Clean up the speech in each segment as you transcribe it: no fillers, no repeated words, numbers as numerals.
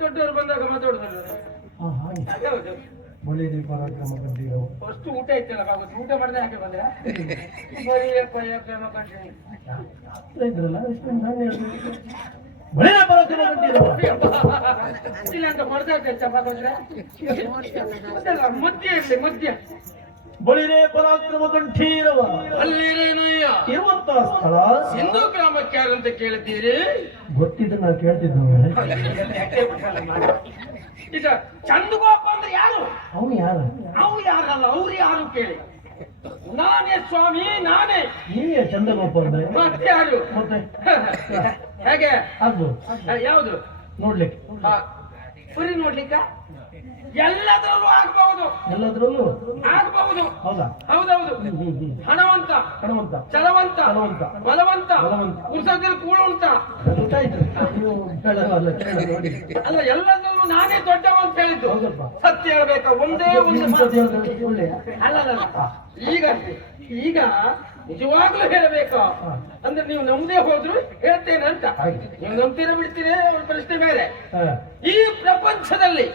ದೊಡ್ಡವರು ಬಂದಾಗ ಮಾತಾಡುದು. ಪರಾಕ್ರಮ ಕಂಠೀರವ ಅಷ್ಟು ಊಟ ಇತ್ತಲ್ಲ ಊಟ ಮಾಡಿದ್ರೆ ಯಾಕೆ ಬಂದ್ರೆ ಪ್ರೇಮ ಕಂಠಿ ಇದ್ರಲ್ಲ ಬಳಿಯ ಪರಾಕ್ರಮ ಕಂಠೀರವ ಇಲ್ಲ ಅಂತ ಮಾಡ್ತಾ ಚಪಾದ್ರೆ ಮಧ್ಯ ಇರ್ಲಿ ಮಧ್ಯ ಬಳಿರೇ ಪರಾಕ್ರಮ ಕಂಠೀರವ ಅಲ್ಲಿರೇನಯ್ಯ ಇರುವಂತಹ ಸ್ಥಳ ಸಿಂಧು ಗ್ರಾಮಕ್ಕೆ ಯಾರಂತ ಕೇಳಿದ್ದೀರಿ? ಗೊತ್ತಿದ್ದು ನಾವು ಕೇಳ್ತಿದ್ದ ಈಗ ಚಂದಗೋಪ ಅಂದ್ರೆ ಯಾರು? ಅವನು ಯಾರು? ಅವು ಯಾರಲ್ಲ ಅವ್ರು ಯಾರು ಕೇಳಿ. ನಾನೇ ಸ್ವಾಮಿ ನಾನೇ. ನೀವೇ ಚಂದಗೋಪ ಅಂದ್ರೆ ಮತ್ತೆ ಯಾರು? ಮತ್ತೆ ಹೇಗೆ ಅದು ಯಾವುದು ನೋಡ್ಲಿಕ್ಕೆ ಪುರಿ ನೋಡ್ಲಿಕ್ಕ ಎಲ್ಲದರಲ್ಲೂ ಆಗ್ಬಹುದು. ಎಲ್ಲದ್ರಲ್ಲೂ ಆಗ್ಬಹುದು. ಹೌದಾ? ಹೌದೌದು. ಹಣವಂತ ಹಣವಂತ ಚಲವಂತ ಬಲವಂತ ಬಲವಂತ ಬಲವಂತ ಪುರುಷದಲ್ಲಿ ಕೂಳುಂಟ ಗೊತ್ತಾಯ್ತು ನೀವು ಅಲ್ಲ ಎಲ್ಲದರಲ್ಲೂ ನಾನೇ ದೊಡ್ಡವ ಅಂತ ಹೇಳಿದ್ದು. ಹೌದಪ್ಪ ಸತ್ಯ ಹೇಳ್ಬೇಕಾ? ಒಂದೇ ಒಂದು ಒಳ್ಳೆಯ ಅಲ್ಲ ಈಗ ಈಗ ನಿಜವಾಗ್ಲೂ ಹೇಳಬೇಕಾ ಅಂದ್ರೆ ನೀವು ನಮ್ದೇ ಹೋದ್ರು ಹೇಳ್ತೇನೆ ಅಂತ. ನೀವು ನಂಬ್ತೀರ ಬಿಡ್ತೀರ ಒಂದು ಪ್ರಶ್ನೆ ಬೇರೆ. ಈ ಪ್ರಪಂಚದಲ್ಲಿ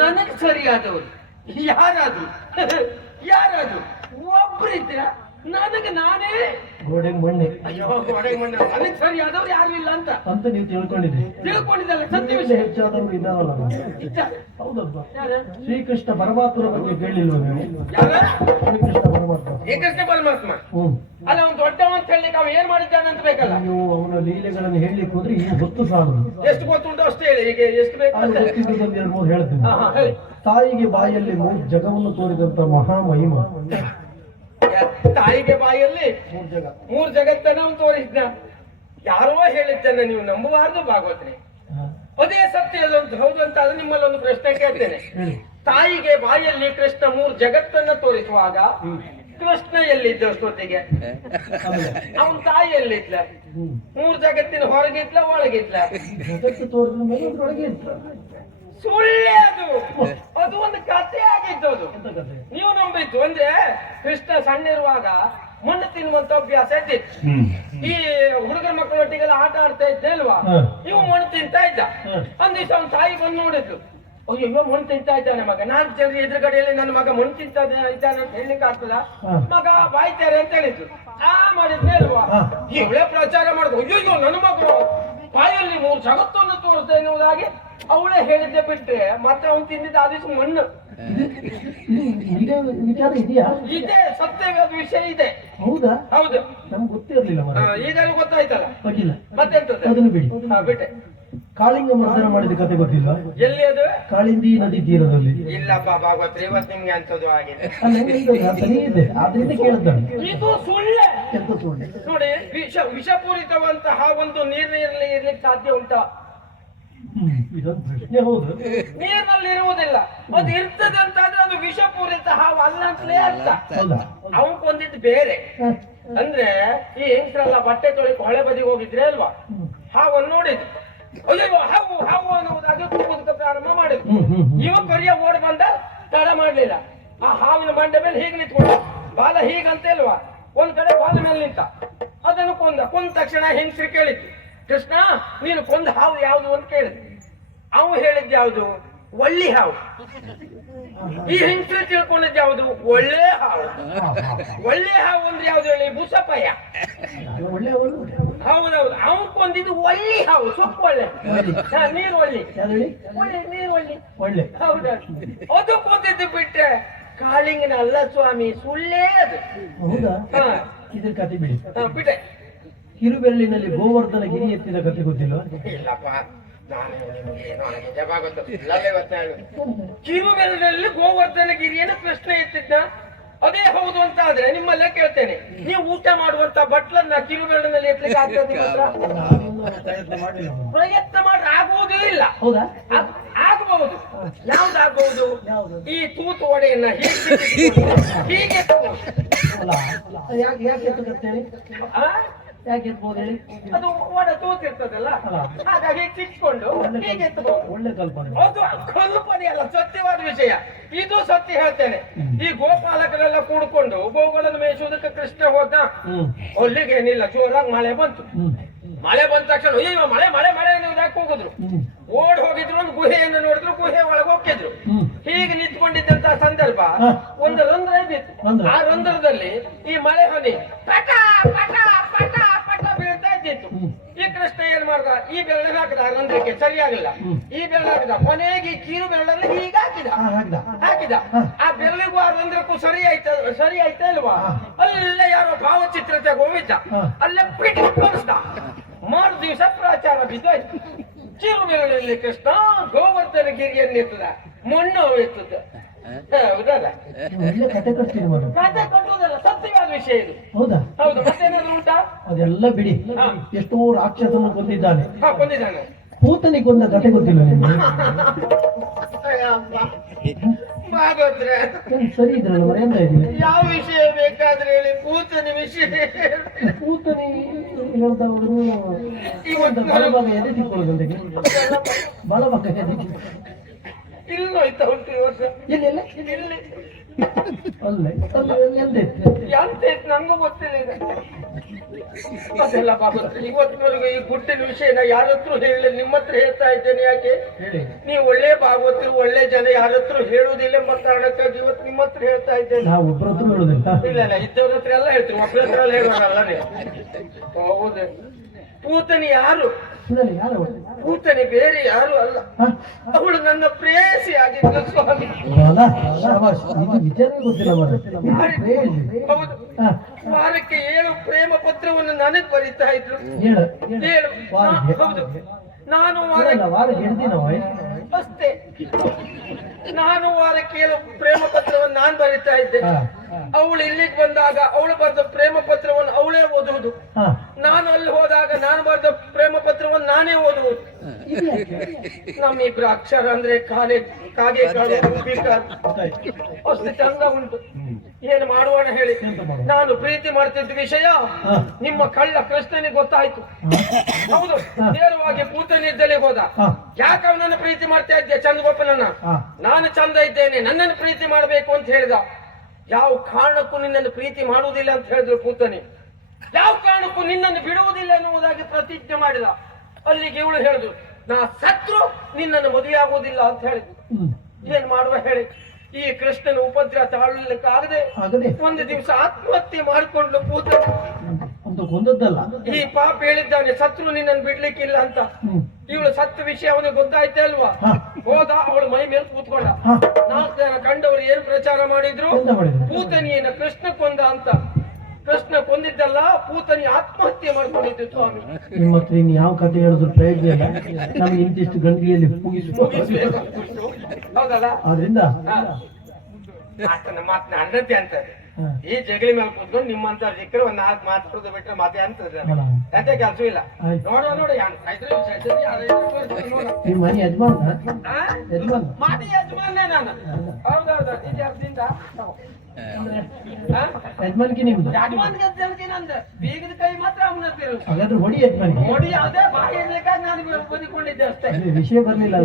ನನಗೆ ಸರಿಯಾದವರು ಯಾರಾದ್ರು ಯಾರಾದ್ರು ಒಬ್ಬರಿದ್ದೀರ? ನನಗೆ ನಾನೇ ಗೋಡೆ ಮಣ್ಣೆ. ಅಯ್ಯೋ ಗೋಡೆ ಮಣ್ಣೆ. ನನಗೆ ಸರಿಯಾದವ್ರು ಯಾರು ಇಲ್ಲ ಅಂತ ನೀವು ತಿಳ್ಕೊಂಡಿದ್ದಲ್ಲ ಸತ್ಯ ವಿಷಯ. ಹೆಚ್ಚಾದವರು ಇದ್ದಾರಲ್ಲ. ಹೌದಪ್ಪ. ಶ್ರೀಕೃಷ್ಣ ಪರಮಾತ್ಮರ ಬಗ್ಗೆ ಕೇಳಿಲ್ವ ನೀವು? ಶ್ರೀಕೃಷ್ಣ ಪರಮಾತ್ಮ. ಶ್ರೀಕೃಷ್ಣ ಪರಮಾತ್ಮ ಅಲ್ಲ ಒಂದು ದೊಡ್ಡವ ಅಂತ ಹೇಳಲಿಕ್ಕೆ ಅವ ಏನ್ ಮಾಡಿದ್ದಾನೆ ಅಂತ ಬೇಕಲ್ಲ. ನೀವು ಅವನ ಲೀಲೆಗಳನ್ನು ಹೇಳಲಿಕ್ಕೆ ಹೋದ್ರೆ ಈ ಹೊತ್ತು ಸಾಲದು. ಎಷ್ಟು ಗೊತ್ತುಂಟು ಅಷ್ಟೇ ಹೇಳಿ. ಈಗ ಎಷ್ಟು ಬೇಕು ಎರಡು ಮೂರು ಹೇಳ್ತೀನಿ. ತಾಯಿಗೆ ಬಾಯಲ್ಲಿ ಜಗವನ್ನು ತೋರಿದಂತ ಮಹಾಮಹಿಮ. ತಾಯಿಗೆ ಬಾಯಲ್ಲಿ ಮೂರ್ ಜಗತ್ತನ್ನ ತೋರಿಸಿದ. ಯಾರೋ ಹೇಳಿದ್ದನ್ನ ನೀವು ನಂಬಬಾರ್ದು ಭಾಗವತ್ರಿ. ಅದೇ ಸತ್ಯ ಹೌದು ಅಂತ ಆದ್ರೆ ನಿಮ್ಮಲ್ಲಿ ಒಂದು ಪ್ರಶ್ನೆ ಕೇಳ್ತೇನೆ. ತಾಯಿಗೆ ಬಾಯಲ್ಲಿ ಕೃಷ್ಣ ಮೂರ್ ಜಗತ್ತನ್ನ ತೋರಿಸುವಾಗ ಕೃಷ್ಣ ಎಲ್ಲಿದ್ದ ಅಷ್ಟೊತ್ತಿಗೆ? ಅವನ್ ತಾಯಿ ಎಲ್ಲಿದ್ಲ? ಮೂರ್ ಜಗತ್ತಿನ ಹೊರಗಿದ್ಲ ಒಳಗಿದ್ಲ? ಜಗತ್ತು ತೋರಿದ ಮೇಲೆ ಒಳಗೆ ಇತ್ತು. ಸುಳ್ಳೆ ಅದು. ಅದು ಒಂದು ಕಥೆ ಆಗಿದ್ದು. ಅದು ನೀವು ನಂಬಿದ್ದು ಅಂದ್ರೆ ಕೃಷ್ಣ ಸಣ್ಣಿರುವಾಗ ಮಣ್ಣು ತಿನ್ನುವಂತ ಅಭ್ಯಾಸ ಇದ್ದಿತ್ತು. ಈ ಹುಡುಗರ ಮಕ್ಕಳೊಟ್ಟಿಗೆಲ್ಲ ಆಟ ಆಡ್ತಾ ಇದ್ದೆ ಅಲ್ವಾ? ಇವು ಮಣ್ಣು ತಿಂತಾ ಇದ್ದ. ಒಂದ್ ದಿವಸ ಅವ್ನ ತಾಯಿ ಬಂದು ನೋಡಿದ್ಲು. ಅಯ್ಯೋ ಮಣ್ಣು ತಿಂತಾ ಇದ್ದಾನೆ ಮಗ. 4 ಜನರ ಎದುರುಗಡೆಯಲ್ಲಿ ನನ್ನ ಮಗ ಮಣ್ಣು ತಿಂತಾ ಇದ್ದಾನೆ ಅಂತ ಹೇಳಲಿಕ್ಕೆ ಆಗ್ತದ? ಮಗ ಬಾಯ್ತಾರೆ ಅಂತ ಹೇಳಿದ್ರು. ಮಾಡಿದ್ನೇ ಅಲ್ವಾ? ಇವಳೇ ಪ್ರಚಾರ ಮಾಡುದು. ಅಯ್ಯೋ ನನ್ನ ಮಗು ಬಾಯಲ್ಲಿ 3 ಜಗತ್ತನ್ನು ತೋರಿಸ್ತಾ ಎನ್ನುವುದಾಗಿ ಅವಳೇ ಹೇಳಿದ್ದೆ ಬಿಟ್ರೆ ಮತ್ತೆ ಅವ್ನು ತಿಂದಿದ್ದ ಆ ದಿವಸ ಮಣ್ಣು. ವಿಚಾರ ಇದೆಯಾ? ಇದೆ, ಸತ್ಯವಾದ ವಿಷಯ ಇದೆ. ಹೌದಾ? ಹೌದು. ನಮ್ಗೆ ಗೊತ್ತಿರಲಿಲ್ಲ. ಈಗಲೂ ಗೊತ್ತಾಯ್ತಲ್ಲ. ಮತ್ತೆಂತದ್ದು? ಅದನ್ನು ಬಿಡಿ. ಬಿಟ್ಟೆ. ಕಾಳಿಂಗ ಮರ್ದನ ಮಾಡಿದ ಕತೆ ಗೊತ್ತಿಲ್ಲ? ಎಲ್ಲಿ ಅದು? ಕಾಳಿಂದಿ ನದಿ ತೀರದಲ್ಲಿ. ಇಲ್ಲಪ್ಪ ಭಾಗವತ್ರಿ, ಇವತ್ತು ನಿಮ್ಗೆ ಅಂತದ್ದು ಆಗಿದೆ. ಇದೆ ಆದ್ರಿಂದ ಕೇಳಿದ್ದಾನೆ. ಇದು ಸುಳ್ಳೆ. ಎಂತ ಸುಳ್ಳೆ? ನೋಡಿ, ವಿಷಪೂರಿತವಂತಹ ಒಂದು ನೀರಿನಲ್ಲಿ ಇರ್ಲಿಕ್ಕೆ ಸಾಧ್ಯ ಉಂಟಾ? ಇದೊಂದು ಪ್ರಶ್ನೆ. ಹೌದು, ನೀರಿನಲ್ಲಿ ಇರುವುದಿಲ್ಲ. ಅದು ಇರ್ತದಂತಾದ್ರೆ ಅದು ವಿಷಪೂರಿತ ಹಾವು ಅಲ್ಲ ಅಂತಲೇ ಅರ್ಥ. ಅವನ್ ಕೊಂದಿದ್ದು ಬೇರೆ. ಅಂದ್ರೆ ಈ ಹೆಂಗಸರೆಲ್ಲ ಬಟ್ಟೆ ತೊಳಿಕ್ ಹೊಳೆ ಬದಿಗೆ ಹೋಗಿದ್ರೆ ಅಲ್ವಾ, ಹಾವನ್ನು ನೋಡಿದ್ರು. ಅಯ್ಯೋ ಹಾವು ಹಾವು ಅನ್ನುವುದಾಗಿ ಕೂಗುದಕ್ಕೆ ಪ್ರಾರಂಭ ಮಾಡಿದ್ರು. ಇವ ಕೊರಿಯ ಓಡ್ ಬಂದ, ತಡ ಮಾಡ್ಲಿಲ್ಲ. ಆ ಹಾವಿನ ಮಂಡೆ ಮೇಲೆ ಹೀಗೆ ನಿಂತ್ಕೊಂಡು ಬಾಲ ಹೀಗಂತ ಅಲ್ವಾ, ಒಂದ್ ಕಡೆ ಬಾಲ ಮೇಲೆ ನಿಂತ. ಅದನ್ನು ಕೊಂದ ತಕ್ಷಣ ಹೆಂಗಸರು ಕೇಳಿದ್ರು, ಕೃಷ್ಣ ನೀನು ಕೊಂದ ಹಾವು ಯಾವುದು ಅಂತ ಕೇಳಿದ್ರು. ಅವು ಹೇಳಿದ್ ಯಾವುದು? ಒಳ್ಳಿ ಹಾವು. ಈ ಹೆಂಗಸರು ತಿಳ್ಕೊಂಡಿದ್ ಯಾವುದು? ಒಳ್ಳೆ ಹಾವು. ಒಳ್ಳೆ ಹಾವು ಅಂದ್ರೆ ಯಾವ್ದು ಹೇಳಿ? ಬುಸಪಯ. ಹೌದೌದು. ಅವನು ಕೊಂದಿದ್ದು ಒಳ್ಳಿ ಹಾವು, ಸೊಪ್ಪು ಒಳ್ಳೆ, ನೀರು ಒಳ್ಳಿ, ನೀರು ಒಳ್ಳಿ. ಹೌದೌದು. ಅದು ಕೊಂದಿದ್ದು ಬಿಟ್ರೆ ಕಾಳಿಂಗನ ಅಲ್ಲ ಸ್ವಾಮಿ, ಸುಳ್ಳೇ ಅದು. ಹೌದಾ? ಇದ್ರ ಕತೆ ಬಿಡಿ. ಬಿಟ್ಟೆ. ಕಿರುಬೆರಳಿನಲ್ಲಿ ಗೋವರ್ಧನ ಗಿರಿ ಎತ್ತಿದ ಕತೆ ಗೊತ್ತಿಲ್ಲ? ಇಲ್ಲಪ್ಪ, ಕಿರುಬೆರಳಿನಲ್ಲಿ ಗೋವರ್ಧನ ಗಿರಿಯನ್ನು ಪ್ರಶ್ನೆ ಎತ್ತಿದ್ದ. ಅದೇ ಹೌದು ಅಂತ ಆದ್ರೆ ನಿಮ್ಮಲ್ಲ ಕೇಳ್ತೇನೆ, ನೀವು ಊಟ ಮಾಡುವಂತ ಬಟ್ಲನ್ನ ಕಿರುಬೆರಳಿನಲ್ಲಿ ಎತ್ತಲಿಕ್ಕೆ ಆಗ್ತದೆ? ಪ್ರಯತ್ನ ಮಾಡ್ರೆ ಆಗುವುದೂ ಇಲ್ಲ. ಹೌದಾ? ಆಗಬಹುದು. ಯಾವ್ದಾಗಬಹುದು? ಈ ತೂತು ಒಡೆಯನ್ನ ಹೀಗೆ ಯಾಕೆ ಎತ್ಬೋದು ಹೇಳಿ? ಅದು ಒಡೆ ತೂತಿರ್ತದಲ್ಲ, ಹಾಗಾಗಿ ಚಿಚ್ಕೊಂಡು ಹೀಗೆ ಎತ್ತಬಹುದು. ಒಳ್ಳೆ ಕಲ್ಪನೆ. ಅದು ಕಲ್ಪನೆ ಅಲ್ಲ, ಸತ್ಯವಾದ ವಿಷಯ. ಇದು ಸತ್ಯ ಹೇಳ್ತೇನೆ. ಈ ಗೋಪಾಲಕರೆಲ್ಲ ಕೂಡ್ಕೊಂಡು ಗೋಗಳನ್ನು ಮೇಯಿಸುವುದಕ್ಕೆ ಕೃಷ್ಣ ಹೋದ. ಅಲ್ಲಿಗೆ ಏನಿಲ್ಲ, ಜೋರಾಗಿ ಮಳೆ ಬಂತು. ಮಳೆ ಬಂದ ತಕ್ಷಣ ಅಯ್ಯೋ ಮಳೆ ಮಳೆ ಮಳೆ ಅನ್ನೋದಾಕ್ ಹೋಗಿದ್ರು. ಹ್ಮ್ ಓಡ್ ಹೋಗಿದ್ರು, ಒಂದು ಗುಹೆಯನ್ನು ನೋಡಿದ್ರು, ಗುಹೆ ಒಳಗೆ ಹೋಗಿದ್ರು. ಹ್ಮ್ ಹೀಗೆ ನಿಂತ್ಕೊಂಡಿದ್ದಂತ ಸಂದರ್ಭ ಹ. ಒಂದು ರಂಧ್ರ ಇದ್ದಿತ್ತು. ರಂಧ್ರ. ಆ ರಂಧ್ರದಲ್ಲಿ ಈ ಮಳೆ ಹನಿ ಪಟ ಪಟ ಪಟ ಪಟ ಬೀಳ್ತಾ ಇದ್ದಿತ್ತು. ಹ್ಮ್ ಈ ಕೃಷ್ಣ ಏನ್ ಮಾಡ್ದ, ಈ ಬೆರಳಿಗೆ ಹಾಕಿದ, ಆ ರಂಧ್ರಕ್ಕೆ ಸರಿಯಾಗಿಲ್ಲ. ಹ್ಮ್. ಈ ಬೆರಳು ಹಾಕಿದ, ಕೊನೆಗೆ ಈ ಕಿರು ಬೆರಳಲ್ಲಿ ಹೀಗೆ ಹಾಕಿದ ಹಾಕಿದ. ಹ. ಆ ಬೆರಳಿಗೂ ಆ ರಂಧ್ರಕ್ಕೂ ಸರಿ ಆಯ್ತಾ ಇಲ್ವಾ? ಹ. ಅಲ್ಲೇ ಯಾರೋ ಭಾವಚಿತ್ರ ಹೋಗಿದ್ದ, ಹ. ಅಲ್ಲೇ ಬಿಟ್ಟು ಕಳಿಸ್ದ. ಮಾರು ದಿವಸ ಪ್ರಚಾರ ಬಿದ್ದಾಯ್ತು. ಕಿರು ಬೆರಳಲ್ಲಿ ಕೃಷ್ಣ ಗೋವರ್ಧನ ಗಿರಿಯನ್ನೆತ್ತದ, ಮೊಣ್ಣು ಎತ್ತದ. ಹೌದಲ್ಲ? ಒಳ್ಳೆ ಕತೆ ಕಟ್ತೀನಿ ಮಾಡು. ಕತೆ ಕಟ್ಟುವುದಲ್ಲ, ಸತ್ಯವಾದ ವಿಷಯ ಇದು. ಹೌದಾ? ಹೌದು. ಮತ್ತೇನಾದ್ರು ಉಂಟಾ? ಅದೆಲ್ಲ ಬಿಡಿ. ಹಾ. ಎಷ್ಟೋ ರಾಕ್ಷಸನ್ನು ಕೊಂದಿದ್ದಾನೆ. ಹಾ, ಕೊಂದಿದ್ದಾನೆ. ಪೂತನಿಗೆ ಕೊಂದ ಕತೆ ಗೊತ್ತಿಲ್ಲ ನಿಮ್ಗೆ? ಭಾಗವತ್ರೆ, ಸರಿ ಇದ್ರಲ್ಲ ಮರೆಯಂತ ಇದ್ದೀನಿ. ಯಾವ ವಿಷಯ ಬೇಕಾದ್ರೆ ಹೇಳಿ, ಪೂತನ ವಿಷಯ. ಪೂತನಿ ಹೇಳ್ದವರು ಇವತ್ತು ಬಲಭಾಗ ಎದೆ ತಿಕ್ಕೊಳ್ಳೋದಂತೆಗೆ ಬಲಭಾಗ ಎದೆ ಇಲ್ಲೋಯ್ತಾ ಉಂಟು ಈ ವರ್ಷ. ಇಲ್ಲಿ ಇಲ್ಲಿ ಅಲ್ಲೇ ಅಲ್ಲಿ ಎಂತ ಇತ್ತು? ಎಂತ ಇತ್ತು ನಂಗೂ ಗೊತ್ತಿಲ್ಲ ಈಗ. ಅದೆಲ್ಲ ಭಾಗವತ್ರೆ, ಇವತ್ತಿನವರೆಗೂ ಈ ಗುಟ್ಟಿನ ವಿಷಯನ ಯಾರ ಹತ್ರ ಹೇಳಿ, ನಿಮ್ಮ ಹತ್ರ ಹೇಳ್ತಾ ಇದ್ದೇನೆ. ಯಾಕೆ? ಹೇಳಿ. ನೀವು ಒಳ್ಳೆ ಭಾಗವತರು, ಒಳ್ಳೆ ಜನ, ಯಾರ ಹತ್ರ ಹೇಳುವುದಿಲ್ಲ ಎಂಬ ಕಾರಣಕ್ಕಾಗಿ ಇವತ್ತು ನಿಮ್ಮ ಹತ್ರ ಹೇಳ್ತಾ ಇದ್ದೇನೆ. ನಾವು ಒಬ್ಬರ ಹತ್ರ ಹೇಳುದಿಲ್ಲ. ಇಲ್ಲ ಇಲ್ಲ, ಇದ್ದವ್ರ ಹತ್ರ ಎಲ್ಲ ಹೇಳ್ತೀವಿ, ಒಬ್ಬರ ಹತ್ರ ಎಲ್ಲ ಹೇಳೋಣಲ್ಲ ನೀವು. ಹೌದು. ಪೂತನಿ ಯಾರು? ಯಾರು? ಪೂತನಿ ಬೇರೆ ಯಾರು ಅಲ್ಲ, ಅವಳು ನನ್ನ ಪ್ರೇಯಸಿ ಆಗಿದ್ದ ಸ್ವಾಮಿ. ಇದು ವಿಚಾರ ಗೊತ್ತಿಲ್ಲ ಹೌದು. ವಾರಕ್ಕೆ 7 ಪ್ರೇಮ ಪತ್ರವನ್ನು ನನಗೆ ಬರೀತಾ ಇದ್ರು. 7. ಹೌದು. ನಾನು ವಾರಕ್ಕೆ ಅಷ್ಟೇ. ನಾನು ವಾರಕ್ಕೆ 7 ಪ್ರೇಮ ಪತ್ರವನ್ನು ನಾನು ಬರೀತಾ ಇದ್ದೆ. ಅವಳು ಇಲ್ಲಿಗೆ ಬಂದಾಗ ಅವಳು ಬರೆದ ಪ್ರೇಮ ಪತ್ರವನ್ನು ಅವಳೇ ಓದುವುದು. ನಾನು ಅಲ್ಲಿ ಹೋದಾಗ ನಾನು ಬರೆದ ಪ್ರೇಮ ಪತ್ರವನ್ನು ನಾನೇ ಓದುವುದು. ನಮ್ಮಿಬ್ರ ಅಕ್ಷರ ಅಂದ್ರೆ ಕಾಗೆ ಕಾಳು ಅಷ್ಟು ಚಂದ ಉಂಟು. ಏನು ಮಾಡುವಣ ಹೇಳಿ? ನಾನು ಪ್ರೀತಿ ಮಾಡ್ತಿದ್ದ ವಿಷಯ ನಿಮ್ಮ ಕಳ್ಳ ಕೃಷ್ಣನಿಗೆ ಗೊತ್ತಾಯ್ತು. ಹೌದು. ನೇರವಾಗಿ ಪೂತನಿದ್ದಲೇ ಹೋದ. ಯಾಕೆ ಅವನನ್ನು ಪ್ರೀತಿ ಮಾಡ್ತಾ ಇದ್ದೆ ಚಂದ್ರಗೋಪನನ್ನ? ನಾನು ಚಂದ ಇದ್ದೇನೆ, ನನ್ನನ್ನು ಪ್ರೀತಿ ಮಾಡಬೇಕು ಅಂತ ಹೇಳಿದ. ಯಾವ ಕಾರಣಕ್ಕೂ ನಿನ್ನನ್ನು ಪ್ರೀತಿ ಮಾಡುವುದಿಲ್ಲ ಅಂತ ಹೇಳಿದ್ರು ಪೂತನಿ. ಯಾವ ಕಾರಣಕ್ಕೂ ನಿನ್ನನ್ನು ಬಿಡುವುದಿಲ್ಲ ಎನ್ನುವುದಾಗಿ ಪ್ರತಿಜ್ಞೆ ಮಾಡಿದ. ಅಲ್ಲಿಗೆ ಇವಳು ಹೇಳಿದ್ರು, ನಾ ಸತ್ರು ನಿನ್ನನ್ನು ಮದುವೆ ಆಗುವುದಿಲ್ಲ ಅಂತ ಹೇಳಿದ್ರು. ಏನ್ ಮಾಡುವ ಹೇಳಿ? ಈ ಕೃಷ್ಣನ ಉಪದ್ರ ತಾಳಲಿಕ್ಕಾಗದೆ ಒಂದು ದಿವಸ ಆತ್ಮಹತ್ಯೆ ಮಾಡಿಕೊಂಡು ಪೂತನಿ. ಈ ಪಾಪ ಹೇಳಿದ್ದಾನೆ, ಸತ್ರು ನಿನ್ನನ್ನು ಬಿಡ್ಲಿಕ್ಕಿಲ್ಲ ಅಂತ. ಇವಳು ಸತ್ತು ವಿಷಯ ಅವನಿಗೆ ಗೊತ್ತಾಯ್ತೇ ಅಲ್ವಾ? ಹೋದ, ಅವಳು ಮೈ ಮೇಲೆ ಕೂತ್ಕೊಂಡ. 4 ಜನ ಕಂಡವರು ಏನ್ ಪ್ರಚಾರ ಮಾಡಿದ್ರು? ಪೂತನಿಯನ್ನ ಕೃಷ್ಣ ಕೊಂದ ಅಂತ. ಕೃಷ್ಣ ಕೊಂದಿದ್ದಲ್ಲ, ಪೂತನಿ ಆತ್ಮಹತ್ಯೆ ಮಾಡ್ಕೊಂಡಿದ್ದು ಸ್ವಾಮಿ. ನಿಮ್ಮ ಹತ್ರ ಇನ್ನು ಯಾವ ಕಥೆ ಹೇಳಿದ್ರು ಪ್ರಯೋಜನ ಇಲ್ಲ. ನಮ್ಗೆ ಇಂತಿಷ್ಟು ಗಂಟೆಯಲ್ಲಿ ಹೌದಲ್ಲ? ಆದ್ರಿಂದ ಮಾತನ್ನ ಅಣ್ಣತೆ ಅಂತದೆ. ಈ ಜಗಲಿ ಮೇಲೆ ಕೂತ್ಕೊಂಡು ನಿಮ್ಮಂತ ಸಿಕ್ಕರೆ ಒಂದ್ 4 ಮಾತಾಡೋದು ಬಿಟ್ರೆ ಮತ್ತೆ ಅಂತದೆ ಎಂತ ಕೆಲಸ ಇಲ್ಲ. ನೋಡಿ ನಿಮ್ಮ ಮನೆ ಯಜಮಾನ ಮಾತಿ ಯಜಮಾನೇ ನಾನು. ಹೌದೌದು. ನಿಜದಿಂದ ಯಜಮಾನ್ಗೆ ನಿಮ್ದು ಯಜಮಾನ್ಗೆ ನಂದು ಬೀಗದ ಕೈ ಮಾತ್ರ ಅವನತ್ತಿರು. ಹಾಗಾದ್ರೆ ಹೊಡಿ ಯಜಮಾನ್ಗೆ. ಹೊಡಿ ಅದೇ ಬಾಯಿ ಇರ್ಲಿಕ್ಕಾಗಿ ನಾನು ಬದುಕೊಂಡಿದ್ದೆ ಅಷ್ಟೇ. ವಿಷಯ ಬರ್ಲಿಲ್ಲ.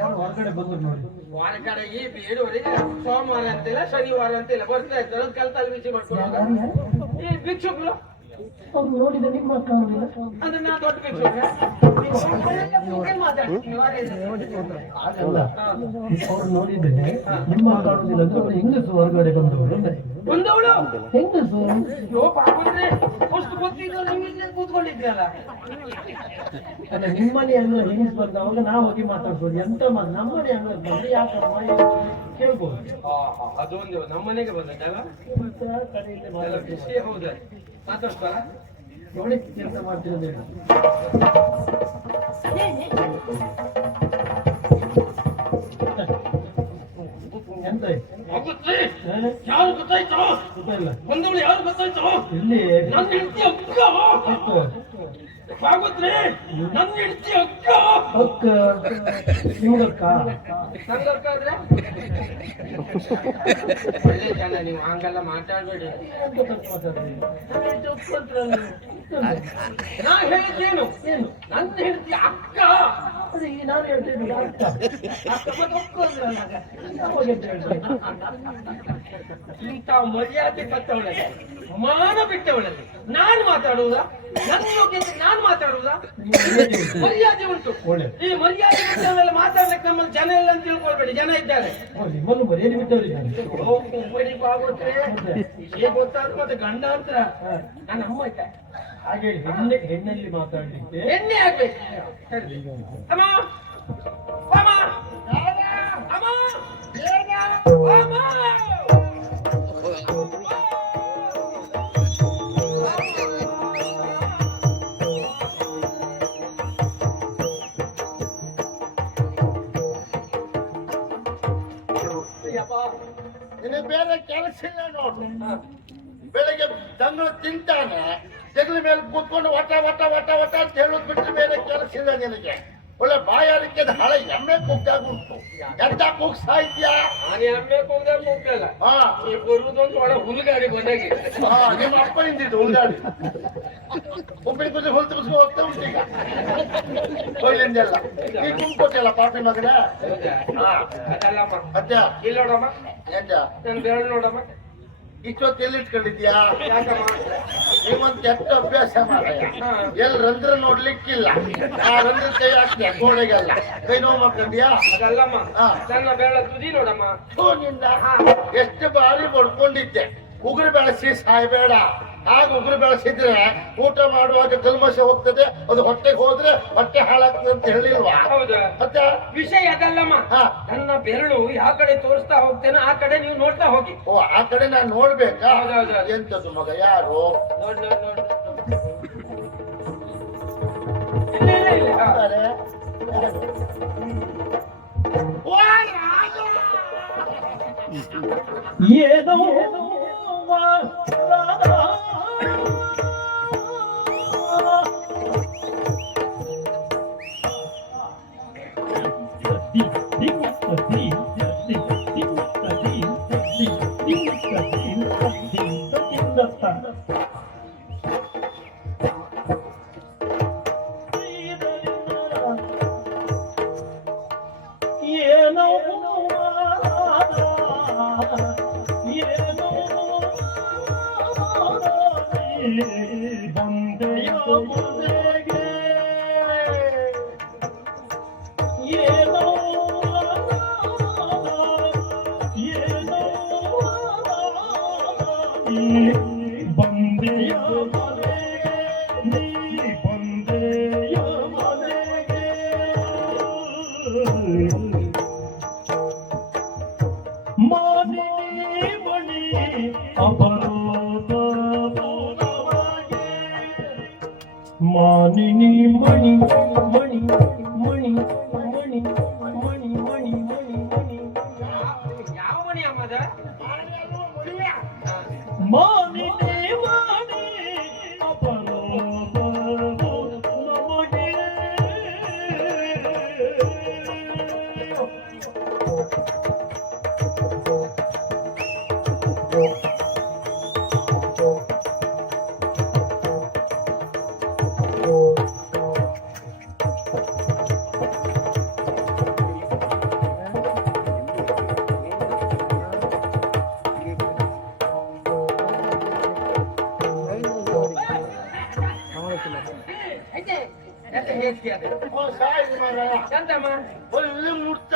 ಯಾರು ಹೊರಗಡೆ ಬಂದ್ರು ನೋಡಿ. ಹೊರಗಡೆ ಈ ಬೇಡವರಿಗೆ ಸೋಮವಾರ ಅಂತಿಲ್ಲ, ಶನಿವಾರ ಅಂತಿಲ್ಲ, ಬರ್ತಾ ಇದ್ದಾರೆ. ಕಲ್ತಲ್ಲಿ ಬಿಸಿ ಮಾಡ್ಕೊಂಡು ಈ ಭಿಕ್ಷುಗಳು ಅವ್ರು ನೋಡಿದ ನಿಮ್ಮ ಅಂದ್ರೆ ನಾ ದೊಡ್ಡ ಭಿಕ್ಷುಕ. ಅವ್ರು ನೋಡಿದ್ರೆ ನಿಮ್ಮ ಕಾಣುದಿಲ್ಲ ಅಂದ್ರೆ ಅವ್ರು ಹೆಂಗಸು ಹೊರಗಡೆ ಬಂದವರು. ಬಂದವಳು ಹೆಂಗಸು ಅಷ್ಟು ಗೊತ್ತಿದ್ದ ಕೂತ್ಕೊಂಡಿದ್ಯಲ್ಲ. ಅಲ್ಲ, ನಿಮ್ಮನೆ ಅಂಗಳ ಹೆಂಗಸ್ ಬಂದ ಅವಾಗ ನಾವು ಹೋಗಿ ಮಾತಾಡ್ಬೋದು. ಎಂತ ನಮ್ಮನೆ ಅಂಗಳ ಬಂದ್ರೆ ಯಾಕಮ್ಮ ಕೇಳ್ಬೋದು. ಅದೊಂದು ನಮ್ಮನೆಗೆ ಬಂದದ್ದಲ್ಲ ವಿಷಯ. ಹೌದಾ? ಮಾತಾಡ್ತಾರ ನೋಡಿ ಕೆಲಸ ಮಾಡ್ತಿರೋದು. ಎಂತ ಯಾರು ಗೊತ್ತಾಯ್ತೋ? ಗೊತ್ತಿಲ್ಲ. ಬಂದವಳು ಯಾರು ಗೊತ್ತಾಯ್ತೋ? ಇಲ್ಲಿ ನನ್ನ ಹೆಂಡತಿ ಅಕ್ಕ. ಆಗುತ್ರಿ ನನ್ನ ಹೆಂಡತಿ ಅಕ್ಕ. ಅಕ್ಕ ನಿಮ್ಗಕ್ಕ ನಂಗಕ್ಕ ಆದ್ರೆ ಒಳ್ಳೆ ಜನ ನೀವು ಹಂಗೆಲ್ಲ ಮಾತಾಡ್ಬೇಡಿ. ನಾ ಹೇಳಿದ್ದೇನು ಏನು ನನ್ನ ಹೆಂಡತಿ ಅಕ್ಕ. ಅದೇ ಈಗ ನಾನು ಹೇಳ್ತೇನೆ ಅರ್ಥ ಅಕ್ಕ ಮತ್ತೆ ಒಪ್ಕೊ ಅಂದ್ರೆ ನನಗೆ. ಯಾವಾಗ ಅಂತ ಹೇಳ್ತೇನೆ ಇಂಥ ಮರ್ಯಾದೆ ಕಟ್ಟವಳಲ್ಲಿ ಮಾನ ಬಿಟ್ಟವಳಲ್ಲಿ ನಾನು ಮಾತಾಡುವುದಾ? ನನ್ನ ಯೋಗ್ಯತೆ ನಾನು ಮಾತಾಡುವುದಾ? ಮರ್ಯಾದೆ ಉಂಟು. ಒಳ್ಳೆದು. ಈ ಮರ್ಯಾದೆ ಬಿಟ್ಟವರೆಲ್ಲ ಮಾತಾಡ್ಲಿಕ್ಕೆ ನಮ್ಮಲ್ಲಿ ಜನ ಇಲ್ಲ ಅಂತ ತಿಳ್ಕೊಳ್ಬೇಡಿ, ಜನ ಇದ್ದಾರೆ. ನಿಮ್ಮನ್ನು ಮರ್ಯಾದೆ ಬಿಟ್ಟವರಿದ್ದಾರೆ ಆಗುತ್ತೆ ವಿಷಯ ಗೊತ್ತಾದ್ರೆ ಮತ್ತೆ ಗಂಡ ಅಂತ ನನ್ನ ಅಮ್ಮ ಆಯ್ತಾ ಹಾಗೆ ಹೆಣ್ಣಲ್ಲಿ ಮಾತಾಡ್ಲಿಕ್ಕೆ ಎಣ್ಣೆ ಆಗ್ಬೇಕು. ಅಮ್ಮ ಅಮ್ಮ ಅಮ್ಮ ಅಮ್ಮ ನಿನಗೆ ಬೇರೆ ಕೆಲಸ ಇಲ್ಲ ನೋಡು. ಬೆಳಗ್ಗೆ ದನ ತಿಂತಾನೆ, ಜಗಲ ಮೇಲೆ ಕೂತ್ಕೊಂಡು ವಟ ವಟ ವಟ ವಟ ಅಂತ ಹೇಳೋದು ಬಿಟ್ಟರೆ ಬೇರೆ ಕೆಲಸ ಇಲ್ಲ ನಿನಗೆ. ಒಳ್ಳೆ ಬಾಯಾರಿಕೆ ಹಳೆ ಎಮ್ಮೆ ಕೂಗಾಗುಂಟು. ಎಂತ ಕೂಗ್ ಸಾಯ್ತೀಯಾ? ನಾನು ಎಮ್ಮೆ ಕೂಗ್ದಾಗ ಕೂಗ್ತಲ್ಲ. ಹಾ ಈ ಬರುವುದೊಂದು ಒಳ ಹುಲ್ಗಾಡಿ ಬಂದಾಗಿ. ಹಾ ನಿಮ್ಮ ಅಪ್ಪ ನಿಂತಿದ್ದು ಉಲ್ದಾಡಿ ಒಬ್ಬರಿಗೆ ಕೂತು ಹೊಲ್ತು ಕುಸ್ಕೊ ಹೋಗ್ತಾ ಉಂಟು ಈಗ ಕೊಯ್ಲಿಂದೆಲ್ಲ ಈ ಕುಂಕೋತಿಯಲ್ಲ ಪಾಪಿ ಮಗನ. ಹಾ ಅದಲ್ಲಮ್ಮ. ಮತ್ತೆ ಇಲ್ಲಿ ನೋಡಮ್ಮ, ಎಂತ ನನ್ನ ಬೆರಳು ನೋಡಮ್ಮ. ಇಷ್ಟೊತ್ತು ಎಲ್ಲಿ ಇಟ್ಕೊಂಡಿದ್ಯಾ? ಯಾಕಮ್ಮ? ನೀವೊಂದ್ ಕೆಟ್ಟ ಅಭ್ಯಾಸ ಮಾಡಯ್ಯ. ಹಾ. ಎಲ್ಲಿ ರಂಧ್ರ ನೋಡ್ಲಿಕ್ಕಿಲ್ಲ, ಆ ರಂಧ್ರ ಕೈ ಹಾಕ್ತೀಯ ಗೋಡೆಗೆಲ್ಲ. ಕೈ ನೋವು ಮಾಡ್ಕೊಂಡ್ಯಾ? ಅದಲ್ಲಮ್ಮ, ಹಾ. ನನ್ನ ಬೆರಳ ತುದಿ ನೋಡಮ್ಮ. ನಿಂದ ಎಷ್ಟು ಬಾರಿ ಬಡ್ಕೊಂಡಿದ್ದೆ, ಉಗುರು ಬೆಳೆಸಿ ಸಾಯ್ಬೇಡ. ಆಗ ಉಗುರು ಬೆಳೆಸಿದ್ರೆ ಊಟ ಮಾಡುವಾಗ ಕಲ್ಮಶ ಹೋಗ್ತದೆ, ಅದು ಹೊಟ್ಟೆಗೆ ಹೋದ್ರೆ ಹೊಟ್ಟೆ ಹಾಳಾಗ್ತದೆ ಅಂತ ಹೇಳಿಲ್ವಾ? ಹೌದಾ? ಮತ್ತೆ ವಿಷಯ ಅದಲ್ಲಮ್ಮ. ಹಾ. ನನ್ನ ಬೆರಳು ಯಾವ ಕಡೆ ತೋರಿಸ್ತಾ ಹೋಗ್ತೇನೆ ಆ ಕಡೆ ನೀವು ನೋಡ್ತಾ ಹೋಗಿ. ಓ ಆ ಕಡೆ ನಾನು ನೋಡ್ಬೇಕಾ? ಹೌದೌದು. ಎಂತದ್ದು ಮಗ ಯಾರು? ನೋಡ್ ನೋಡ್ ನೋಡ್. ಇಲ್ಲ ಇಲ್ಲ ಇಲ್ಲ. ಹಾ. ಅಂತಾರೆ. ಓ, ರಾಜ! ಏನೋ ಮಾನಿನಿ ಮಣಿ ಮಣಿ ಮಣಿ ಮಣಿ ಮಣಿ ಮಣಿ ಮಣಿ ಮಣಿ ಯಾವ ಮನೆ ಅಮ್ಮದ? ಮಾನಿನಿ ಮಣಿ ಅಪರೋಪ ನಮಗೆ ಓ ಸಾಯಿ ಮಗ. ಎಂತಮ್ಮ? ಇಲ್ಲಿ ಮುಟ್ಟ.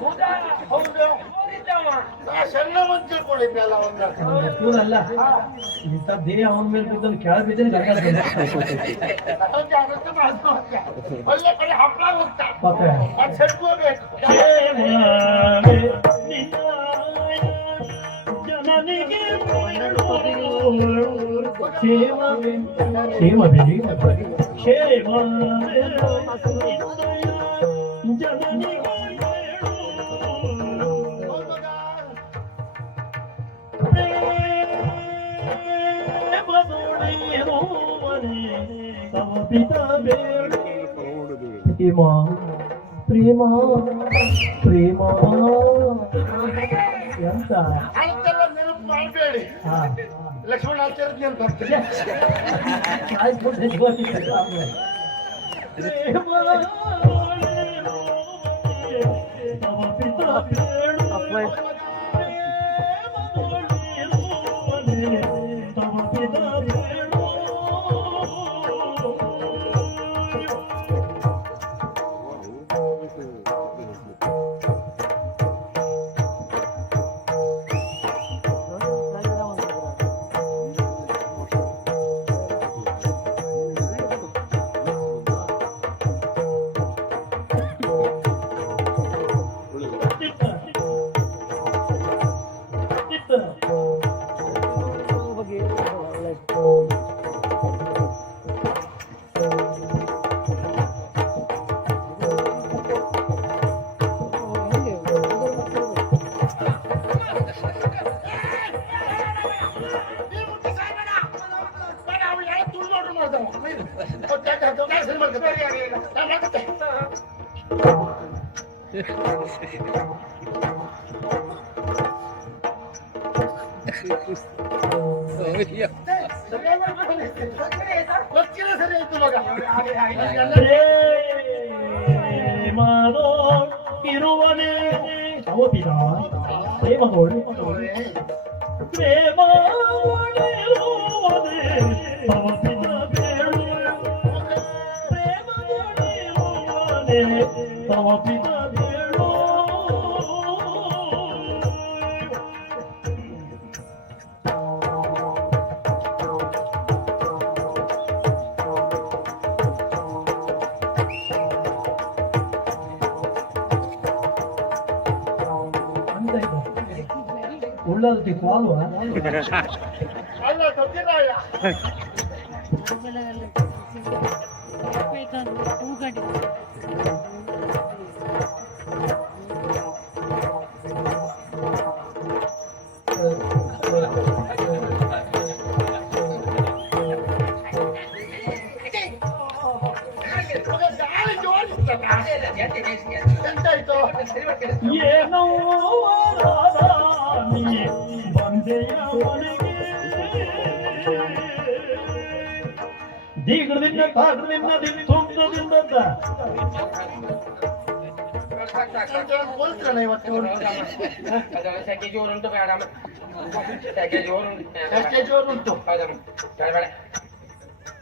ಹೌದಾ? ಹೌದು. ಹೋಗಿದ್ದಮ್ಮ. ನಾ ಸಣ್ಣ ಮಂತ್ ತಿಳ್ಕೊಂಡಿದ್ನಲ್ಲ ಒಂದ. ಇವನಲ್ಲ ಇಂಥ ದೇಹ ಅವನ ಮೇಲೆ ಬಿದ್ದವನು ಕೆಳ ಬಿದ್ದೇನೆ ಒಳ್ಳೆ ಕಡೆ ಹಪ್ಪಳ ಹೋಗ್ತಾ ಪಾತ್ರ ಅದು ಸೆಟ್ಕೋಬೇಕು. ಜನನಿಗೆ ಕ್ಷೇಮವೇ ಕ್ಷೇಮವೇ ಕ್ಷೇಮವೇ ಜನನಿಗೆ ಪ್ರೇಮ ಪ್ರೇಮ ಪ್ರೇಮ ಎಂತ ಅಂತೆಲ್ಲ ನೆನಪು ಮಾಡಬೇಡಿ. ಹಾ ಲಕ್ಷ್ಮಣ ಆಚಾರ್ಯ ಅಂತ ಬರ್ತೀನಿ. ಆಯ್ತು ಗೊತ್ತಿಲ್ಲ ಆಮೇಲೆ. ಗೊತ್ತಿಲ್ಲ ಸರಿ ಆಯ್ತು ಮಗ. ಪ್ರೇಮದೋ ಇರುವನೇ ಅವಪಿದ ಪ್ರೇಮದೋಳು ಪ್ರೇಮದೋಳಿರುವನೇ ಅವಪಿದ ಬೇಳು ಪ್ರೇಮದೋಳಿರುವನೇ ಅವಪಿದ ಬೇಳು ಉಳ್ಳದಕ್ಕೆ ಕಾಲು ಅಲ್ಲ ಗೊತ್ತಿಲ್ಲ. ಗಾಳಿ ಜೋರಿಸ್ತಲ್ಲ. ಎಂತಾಯ್ತು? ಏನೋ ಬಂದೆಯ ಮನೆಗೆ ದೀರ್ಘದಿಂದ ಕಾಡ್ರಿಂದ ತುಂಬ್ರದಿಂದ ಹೋಲ್ತಾನೆ ಇವತ್ತು. ಸೆಕೆ ಜೋರುಂಟು ಬೇಡ, ಸೆಕೆ ಜೋರುಂಟು. ಯಾಕೆ ಜೋರುಂಟು? ಹೌದಮ್ಮ, ಬೇಡ.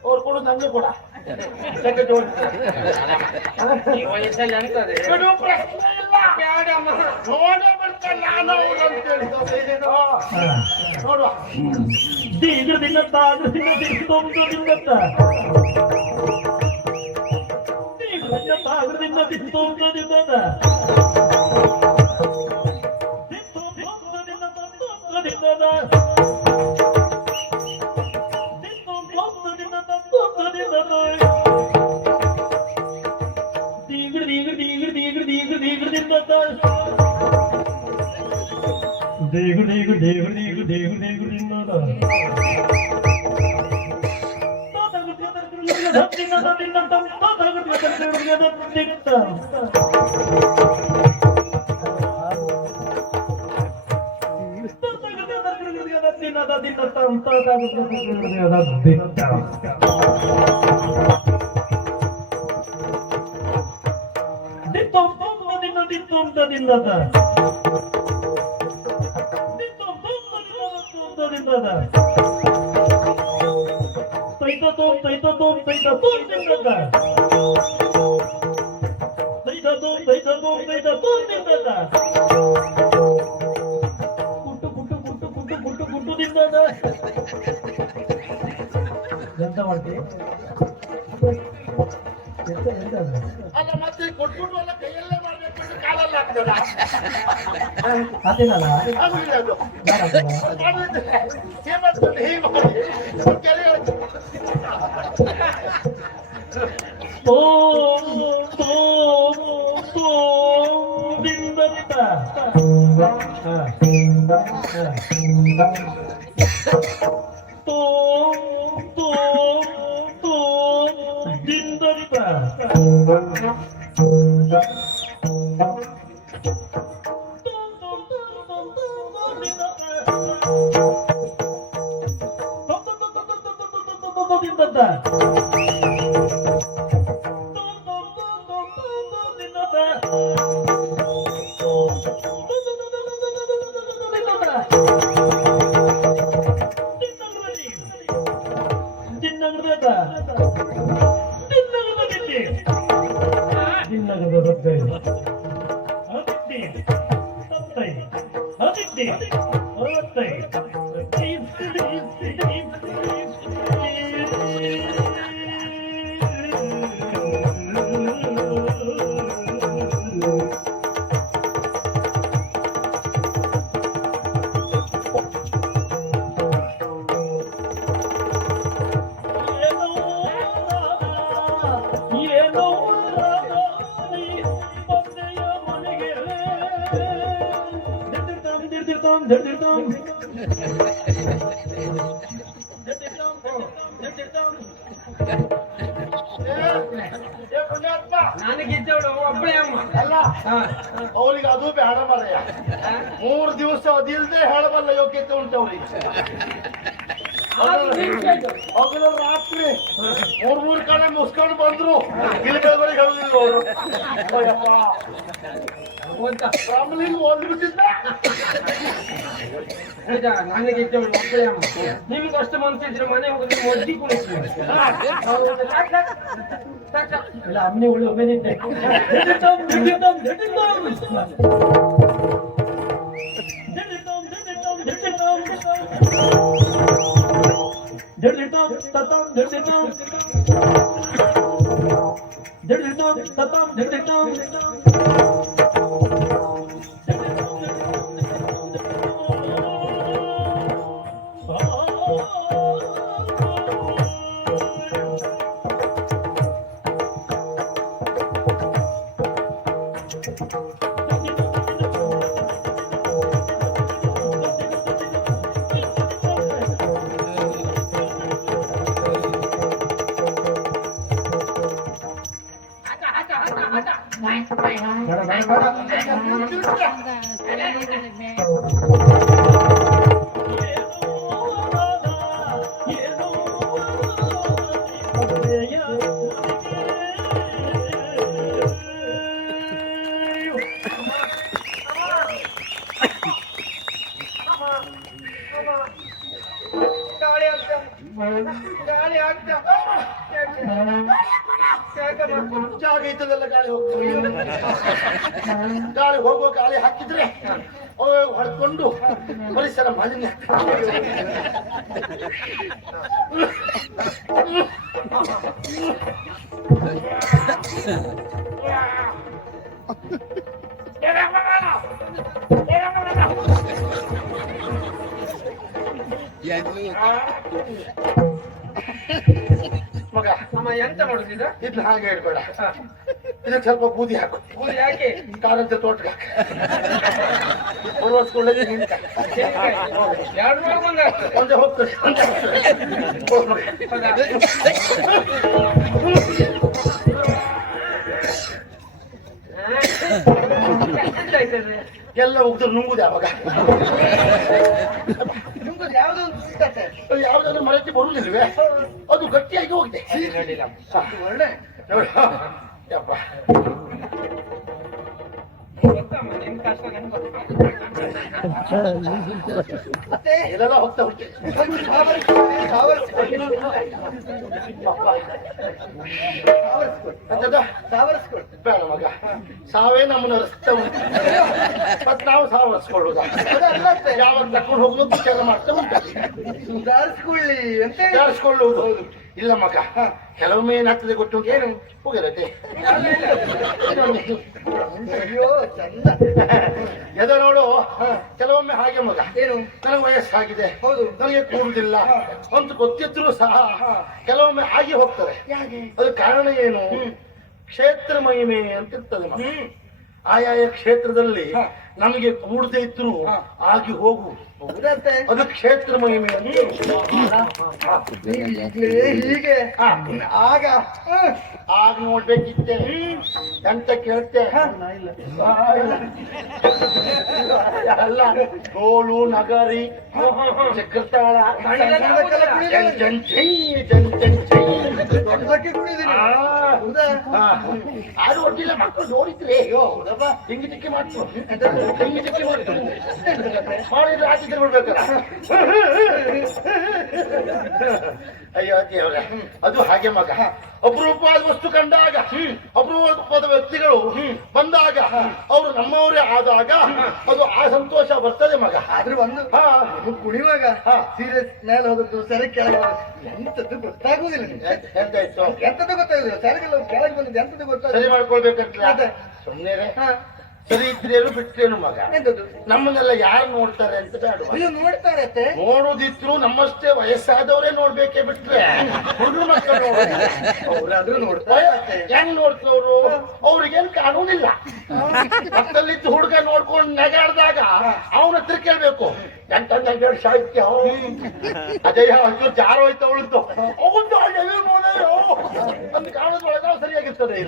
ಅವ್ರು ಕೊಡು ನಮ್ಗೆ ಕೂಡ. ಯಾಕೆ ಜೋರು? ಈ ವಯಸ್ಸಲ್ಲಿ ಅಂತದೆ ಬಿಡು, ಪ್ರಶ್ನೆ ಇಲ್ಲ. ಬೇಡಮ್ಮ. ನೋಡೇ ಬರ್ತಾನೆ ನಾನು ಅವ್ರು ಅಂತೇಳಿ. ನೋಡುವ. ದೀರ್ಘದಿಂದ ತಾಗ್ರದಿಂದ ತುಂಬ್ರದಿಂದ ದೀರ್ಘದಿಂದ ತಾಗ್ರದಿಂದ ತುಂಬ್ರದಿಂದ ಎಂತ ಮಾಡ್ತೀವಿ? ಅಲ್ಲ ಮತ್ತೆ ಕೊಟ್ಬಿಟ್ಟು ಎಲ್ಲ ಕೈಯಲ್ಲೇ ಮಾಡ್ಬೇಕು ಅಂದ್ರೆ ಕಾಲಲ್ಲಿ ಆಗ್ತದ? ಅದೇನಲ್ಲ ಆಗುದಿಲ್ಲ ಅದು. ಬೇಡ ಮಾಡಿದ್ರೆ ಏನ್ ಮಾಡ್ತಾರೆ? ಹೀಗೆ ಮಾಡಿ. ಕೆರೆ ನಿನ್ನದ ಏ ಪುಣ್ಯಾತ್ಮ, ನನಗಿದ್ದವಳು ಒಬ್ಬಳೇ ಅಮ್ಮ. ಅಲ್ಲ ಹಾ. ಅವ್ರಿಗೆ ಅದು ಬೇಡ ಮಾರಯ್ಯ. 3 ದಿವಸ ಅದಿಲ್ದೆ ಹೇಳಬಲ್ಲ ಯೋಗ್ಯತೆ ಉಂಟು ಅವ್ರಿಗೆ. ಹಗಲು ರಾತ್ರಿ 3 ಕಡೆ ಮುಸ್ಕೊಂಡು ಬಂದ್ರು ಇಲ್ಲಿ ಬೆಳವರಿಗೆ ಹೇಳುದಿಲ್ಲ ಅವರು. ಫ್ಯಾಮಿಲಿಗೆ ಓದ್ಬಿಟ್ಟಿದ್ದ. ನಿಜ, ನನಗಿದ್ದವಳು ಒಬ್ಬಳೇ ಅಮ್ಮ. ನಿಮ್ಗೆ ಅಷ್ಟು ಮನ್ಸಿದ್ರೆ ಮನೆ ಹೋಗಿ ಒದ್ದಿ ಕುಣಿಸಿ. ಇಲ್ಲ ಅಮ್ಮನಿ ಒಳ್ಳೆ ಒಬ್ಬನಿದ್ದೆ ಗಾಳಿ ಆಗ್ತಾ ಜಾಗ ಇದ್ದದೆಲ್ಲ ಗಾಳಿ ಹೋಗ್ತದೆ. ಗಾಳಿ ಹೋಗುವ ಗಾಳಿ ಹಾಕಿದ್ರೆ ಹೊಡ್ಕೊಂಡು ಪರಿಸರ ಮಾಲಿನ್ಯ. ಮಗ ಅಮ್ಮ ಎಂತ ಮಾಡುದಿದ? ಇದ್ನ ಹಾಗೆ ಹೇಳ್ಬೇಡ, ಇದಕ್ಕೆ ಸ್ವಲ್ಪ ಬೂದಿ ಹಾಕು. ಬೂದಿ ಯಾಕೆ? ಕಾರಂತ ತೋಟಕ್ಕೆ ಒಳ್ಳೆ ಎರಡು ಮೂರು ಮಂದಿ ಆಗ್ತದೆ. ಒಂದೇ ಹೋಗ್ತದೆ. ಎಂತ ಆಯ್ತದೆ? ಎಲ್ಲ ಉಗ್ದ್ರು ನುಂಗುದು ಯಾವಾಗ? ನಿಮ್ದು ಯಾವ್ದು ಒಂದು ಸಿಗ್ತದೆ? ಯಾವ್ದಾದ್ರು ಮರಕ್ಕೆ ಬರುವುದಿಲ್ವೇ? ಅದು ಗಟ್ಟಿಯಾಗಿ ಹೋಗಿದೆ. ನೋಡಿಲ್ಲ ಒಳ್ಳೆ ನೋಡ ಯಪ್ಪ. ಗೊತ್ತಮ್ಮ ನಿಮ್ ಕಷ್ಟ ನನ್ಗೆ ಗೊತ್ತು. ಮತ್ತೆ ಇಲ್ಲೆಲ್ಲ ಹೋಗ್ತಾ ಉಂಟು. ಬೇಡ ಮಗ, ಸಾವೇ ನಮ್ಮನ್ನ ರಸ್ತೆ ಉಂಟು. ಮತ್ತೆ ನಾವು ಸಾವರಿಸ್ಕೊಳ್ಳೋದ ಯಾವಾಗ ತಕೊಂಡು ಹೋಗುದು ವಿಚಾರ ಮಾಡ್ತಾ ಉಂಟು. ಸುಧಾರಿಸ್ಕೊಳ್ಳಿ ಅಂತ ಸುಧಾರಿಸ್ಕೊಳ್ಳುವುದು. ಇಲ್ಲ ಮಗ, ಕೆಲವೊಮ್ಮೆ ಏನಾಗ್ತದೆ ಗೊತ್ತು ಏನು ಹೋಗಿರತ್ತೆ. ಅಯ್ಯೋ ಚಂದ. ಎದ ನೋಡು, ಕೆಲವೊಮ್ಮೆ ಹಾಗೆ ಮಗ. ಏನು? ನನಗೆ ವಯಸ್ಸಾಗಿದೆ, ಹೌದು, ನನಗೆ ಕೂಡುದಿಲ್ಲ ಅಂತ ಗೊತ್ತಿದ್ರು ಸಹ ಕೆಲವೊಮ್ಮೆ ಹಾಗೆ ಹೋಗ್ತದೆ. ಅದು ಕಾರಣ ಏನು? ಕ್ಷೇತ್ರ ಮಹಿಮೆ ಅಂತ ಇರ್ತದೆ ಮಗ. ಆಯಾಯ ಕ್ಷೇತ್ರದಲ್ಲಿ ನಮಗೆ ಕೂಡದೇ ಇದ್ರು ಆಗಿ ಹೋಗು. ಹೌದಂತೆ ಅದು ಕ್ಷೇತ್ರ ಮಹಿಮೆ ಅಂತ. ಹೀಗೆ ಆಗ ಆಗ ನೋಡ್ಬೇಕಿತ್ತೆ ಅಂತ ಕೇಳ್ತೆ. ಅಲ್ಲ, ಗೋಳು ನಗರಿ ಚಕ್ರತಾಳ ಜನ್ ಜೈ ಜನ್ ಜನ್ ಜೈ ದೊಡ್ಡದಕ್ಕೆ ಕುಡಿದೀನಿ ಅದು ಒಟ್ಟಿಲ್ಲ. ಮಕ್ಕಳು ನೋಡಿದ್ರೆ ಹಿಂಗಿ ಚಿಕ್ಕಿ ಮಾಡ್ತು ಹಿಂಗಿ ಚಿಕ್ಕಿ ಮಾಡ್ತು ಮಾಡಿದ್ರೆ ಹಾಕಿದ್ರೆ ಬಿಡ್ಬೇಕಲ್ಲ. ಅಯ್ಯೋ ದೇವ್ರೆ, ಅದು ಹಾಗೆ ಮಗ. ಅಪರೂಪವಾದ ವಸ್ತು ಕಂಡಾಗ, ಅಪರೂಪವಾದ ವ್ಯಕ್ತಿಗಳು ಬಂದಾಗ, ಅವರು ನಮ್ಮವರೇ ಆದಾಗ ಅದು ಆ ಸಂತೋಷ ಬರ್ತದೆ ಮಗ. ಆದ್ರೆ ಒಂದು ಕುಣಿಯುವಾಗ ಸೀರಿಯಸ್ ಮೇಲೆ ಹೋದದ್ದು ಸರಿ ಕೆಳಗೆ ಎಂತದ್ದು ಗೊತ್ತಾಗುವುದಿಲ್ಲ. ಎಂತಾಯ್ತು? ಎಂತದ್ದು ಗೊತ್ತಾಗುದಿಲ್ಲ. ಸರಿಗೆಲ್ಲ ಕೆಳಗೆ ಬಂದಿದ್ದು ಎಂತದ್ದು ಗೊತ್ತಾಗ ಸರಿ ಮಾಡ್ಕೊಳ್ಬೇಕಂತ ಸುಮ್ಮನೆ ಸರಿ ಇದ್ರೇನು ಬಿಟ್ರೇನು ಮಗ. ಎಂತದ್ದು ನಮ್ಮನ್ನೆಲ್ಲ ಯಾರು ನೋಡ್ತಾರೆ ಅಂತ ಬೇಡ. ಅಯ್ಯೋ ನೋಡ್ತಾರತ್ತೆ. ನೋಡುದಿದ್ರು ನಮ್ಮಷ್ಟೇ ವಯಸ್ಸಾದವರೇ ನೋಡ್ಬೇಕೇ ಬಿಟ್ರೆ ಹುಡುಗರು ಮಕ್ಕಳು ಅವ್ರಾದ್ರೂ ನೋಡ್ತಾರೆ. ಹೆಂಗ್ ನೋಡ್ತವ್ರು? ಅವ್ರಿಗೇನ್ ಕಾನೂನಿಲ್ಲ. ಪಕ್ಕದಲ್ಲಿದ್ದು ಹುಡುಗ ನೋಡ್ಕೊಂಡು ನಗಾಡ್ದಾಗ ಅವನ ಹತ್ರ ಕೇಳ್ಬೇಕು, ಎಂತ ಸಾಹಿತ್ಯ ಅಜಯ ಒಂಚೂರು ಜಾರ ಹೋಯ್ತು ಅವಳದ್ದು ಅವತ್ತು ಒಂದು ಕಾರಣದೊಳಗ ಸರಿಯಾಗಿರ್ತದೆ.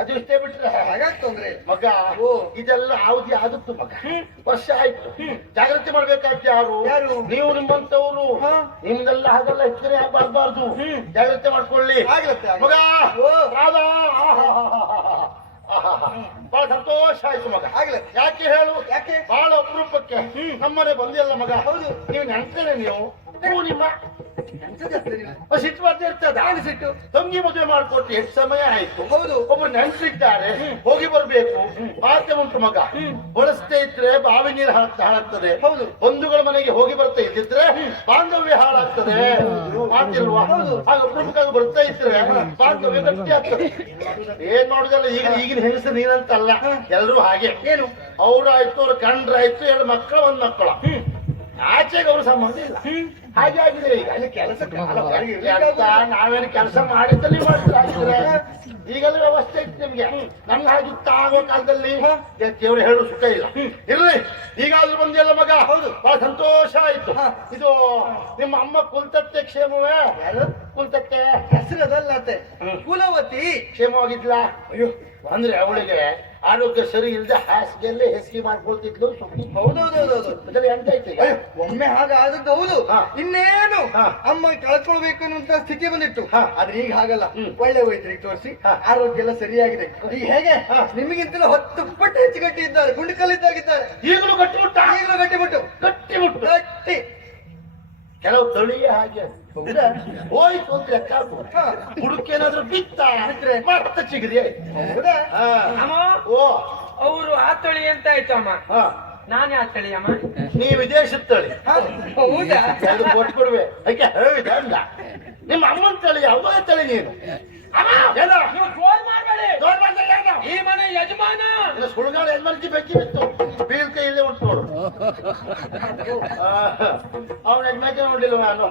ಅದು ಇಷ್ಟೇ ಬಿಟ್ರೆ ಹಾಗಾಗ್ತಂದ್ರೆ ಮಗ ಇದೆಲ್ಲ ಅವಧಿ ಆದದ್ದು ಮಗ. ವರ್ಷ ಆಯ್ತು. ಜಾಗೃತಿ ಮಾಡ್ಬೇಕಾಗ್ತದೆ. ಯಾರು? ನೀವು ನಿಮ್ಮಂತವ್ರು. ನಿಮ್ದೆಲ್ಲ ಹಾಗೆಲ್ಲ ಹೆಚ್ಚನೆ ಆಗ್ಬಾರ್ದು. ಜಾಗೃತಿ ಮಾಡ್ಕೊಳ್ಳಿ ಮಗ. ರಾಧಾ ಬಹಳ ಸಂತೋಷ ಆಯ್ತು ಮಗ. ಯಾಕೆ ಹೇಳು? ಯಾಕೆ ಬಹಳ ಅಪರೂಪಕ್ಕೆ ನಮ್ಮನೆ ಬಂದಿಲ್ಲ ಮಗ. ಹೌದು, ನೀವು ನೆನ್ಸ್ತೇನೆ. ನೀವು ನಿಮ್ಮ ಸಿಟ್ಟು ಬರ್ತಾ ಇರ್ತದ. ತಂಗಿ ಮದುವೆ ಮಾಡ್ಕೊಟ್ಟು ಎಷ್ಟು ಸಮಯ ಆಯ್ತು. ಹೌದು, ಒಬ್ರು ನೆನ್ಸಿದ್ದಾರೆ, ಹೋಗಿ ಬರ್ಬೇಕು. ಮಾತೆ ಉಂಟು ಮಗ. ಬಳಸ್ತಾ ಇದ್ರೆ ಬಾವಿ ನೀರು ಹಾಳಾಗ್ತದೆ. ಹೌದು, ಬಂಧುಗಳ ಮನೆಗೆ ಹೋಗಿ ಬರ್ತಾ ಇದ್ದಿದ್ರೆ ಬಾಂಧವ್ಯ ಹಾಳಾಗ್ತದೆ. ಮಾತಿಲ್ವಾ? ಆಗ ಅಪರೂಪಕ್ಕಾಗಿ ಬರ್ತಾ ಇದ್ರೆ ಬಾಂಧವ್ಯ ಗಟ್ಟಿ ಆಗ್ತದೆ. ಏನ್ ಮಾಡುದಲ್ಲ, ಈಗಿನ ಹೆಂಗಸ ನೀನಂತಲ್ಲ, ಎಲ್ರು ಹಾಗೆ. ಏನು ಅವ್ರಾಯ್ತು, ಅವ್ರ ಕಂಡ್ರಾಯ್ತು, 2 ಮಕ್ಕಳು 1 ಮಕ್ಕಳ. ಆಚೆಗೆ ಅವ್ರ ಸಂಬಂಧ ಇಲ್ಲ. ಹಾಗೆ ಆಗಿದೆ ಈಗ. ಕೆಲಸ ನಾವೇನು ಕೆಲಸ ಮಾಡಿದ್ದಲ್ಲಿ ಮಾಡಿದ್ರೆ ಈಗೆಲ್ಲ ವ್ಯವಸ್ಥೆ ಇತ್ತು ನಿಮ್ಗೆ. ನಮ್ಗೆ ಹಾಗಿತ್ತ ಆಗೋ ಕಾಲದಲ್ಲಿ ದೇವ್ರು ಹೇಳೋ ಸುಖ ಇಲ್ಲ. ಇರ್ಲಿ, ಈಗಾದ್ರೂ ಬಂದಿಲ್ಲ ಮಗ. ಹೌದು, ಬಹಳ ಸಂತೋಷ ಆಯ್ತು. ಇದು ನಿಮ್ಮ ಅಮ್ಮ ಕುಲ್ತತ್ತೆ ಕ್ಷೇಮವೇ? ಕುಲ್ತತ್ತೆ ಹೆಸರು ಅದಲ್ಲತ್ತೆ, ಕುಲವತಿ ಕ್ಷೇಮವಾಗಿದ್ಲ? ಅಯ್ಯೋ, ಅಂದ್ರೆ ಅವಳಿಗೆ ಆರೋಗ್ಯ ಸರಿ ಇಲ್ಲದೆ ಹಾಸಿಗೆಯಲ್ಲೇ ಹೆಸಿಗೆ ಮಾಡ್ಕೊಳ್ತಿದ್ಲು. ಹೌದೌದೌದೌದು. ಎಂತ ಐತಿ ಒಮ್ಮೆ ಹಾಗಾದದ್ದು. ಹೌದು, ಇನ್ನೇನು ಅಮ್ಮ ಕಳ್ಕೊಳ್ಬೇಕು ಅನ್ನುವಂತ ಸ್ಥಿತಿ ಬಂದಿತ್ತು. ಆದ್ರೆ ಈಗ ಹಾಗಲ್ಲ. ಒಳ್ಳೆ ವೈದ್ಯರಿಗೆ ತೋರಿಸಿ ಆರೋಗ್ಯ ಎಲ್ಲ ಸರಿಯಾಗಿದೆ. ಈಗ ಹೇಗೆ ನಿಮಗಿಂತಲೂ 10 ಪಟ್ಟು ಹೆಚ್ಚು ಗಟ್ಟಿ ಇದ್ದಾರೆ. ಗುಂಡುಕಲ್ಲಿದ್ದಾಗಿದ್ದಾರೆ. ಈಗಲೂ ಗಟ್ಟಿಬಿಟ್ಟ. ಈಗಲೂ ಗಟ್ಟಿಬಿಟ್ಟು ಗಟ್ಟಿ. ಕೆಲವು ತಳಿಯೇ ಹಾಗೆ ಹೋಯ್ತು ಅಂತ ಲೆಕ್ಕ. ಹುಡುಕೇನಾದ್ರೂ ಬಿತ್ತ ಮತ್ತೆ ಚಿಗರಿ ಆಯ್ತು. ಓ, ಅವರು ಆ ತಳಿ ಅಂತ ಆಯ್ತು ಅಮ್ಮ. ನಾನೇ ಆ ತಳಿ ಅಮ್ಮ. ನೀ ವಿದೇಶದ ತಳಿ. ಹೌದಾ? ಅದು ಕೊಟ್ಟು ಕೊಡುವೆ. ಅದಕ್ಕೆ ಹೇಳಿದ ನಿಮ್ಮ ಅಮ್ಮನ ತಳಿ ಅವೇ ತಳಿ ನೀನು. ನೀವು ಜೋರ್ ಮಾಡ್ಬೇಡಿ. ಈ ಮನೆ ಯಜಮಾನ ಸುಳ್ಗಾಳ ಯಜಮಾನಿಗೆ ಬೆಕ್ಕಿ ಬಿತ್ತು. ಬೀಳ್ ಕೈ ಇಲ್ಲೇ ಉಂಟು ನೋಡು. ಅವನ ಯಜಮಾನ ನೋಡ್ಲಿಲ್ಲ ನಾನು.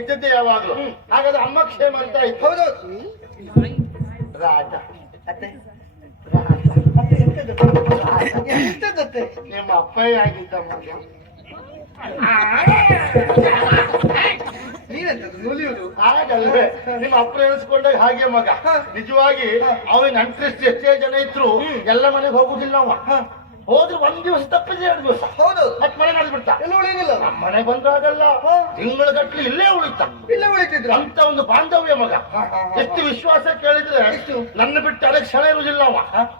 ಇದ್ದದ್ದೇ ಯಾವಾಗ್ಲೂ. ಹಾಗಾದ್ರೆ ಅಮ್ಮ ಕ್ಷೇಮ ಅಂತ ಆಯ್ತು. ಹೌದು, ರಾಜ ಎಂತದತ್ತೆ? ನಿಮ್ಮ ಅಪ್ಪಯ್ಯ ಆಗಿದ್ದ ಮಗ. ನೀನೆಂತದ್ದು ನುಲಿಯುವುದು? ಹಾಗಲ್ವೇ, ನಿಮ್ಮ ಅಪ್ಪ ಎಣಿಸ್ಕೊಂಡಾಗ ಹಾಗೆ ಮಗ. ನಿಜವಾಗಿ ಅವನ ಅಂಟ್ರೆಸ್ಟ್ ಎಷ್ಟೇ ಜನ ಇದ್ರು ಎಲ್ಲ ಮನೆಗೆ ಹೋಗುದಿಲ್ಲ ಅವ. ಹೋದ್ರೆ 1 ದಿವಸ ತಪ್ಪಿದ್ರೆ 2 ದಿವಸ. ಹೌದು, ಮತ್ ಮನೆ ನಡೆದ್ಬಿಡ್ತ. ಎಲ್ಲ ಉಳಿದಿಲ್ಲ. ನಮ್ಮ ಮನೆಗೆ ಬಂದಾಗಲ್ಲ ತಿಂಗಳ ಗಟ್ಲೆ ಇಲ್ಲೇ ಉಳಿತ. ಇಲ್ಲ ಉಳಿತಿದ್ರು ಅಂತ ಒಂದು ಬಾಂಧವ್ಯ ಮಗ. ಎಷ್ಟು ವಿಶ್ವಾಸ ಕೇಳಿದ್ರೆ ನನ್ನ ಬಿಟ್ಟು ಅದಕ್ಕೆ ಕ್ಷಣ ಇರುವುದಿಲ್ಲ ಅವ.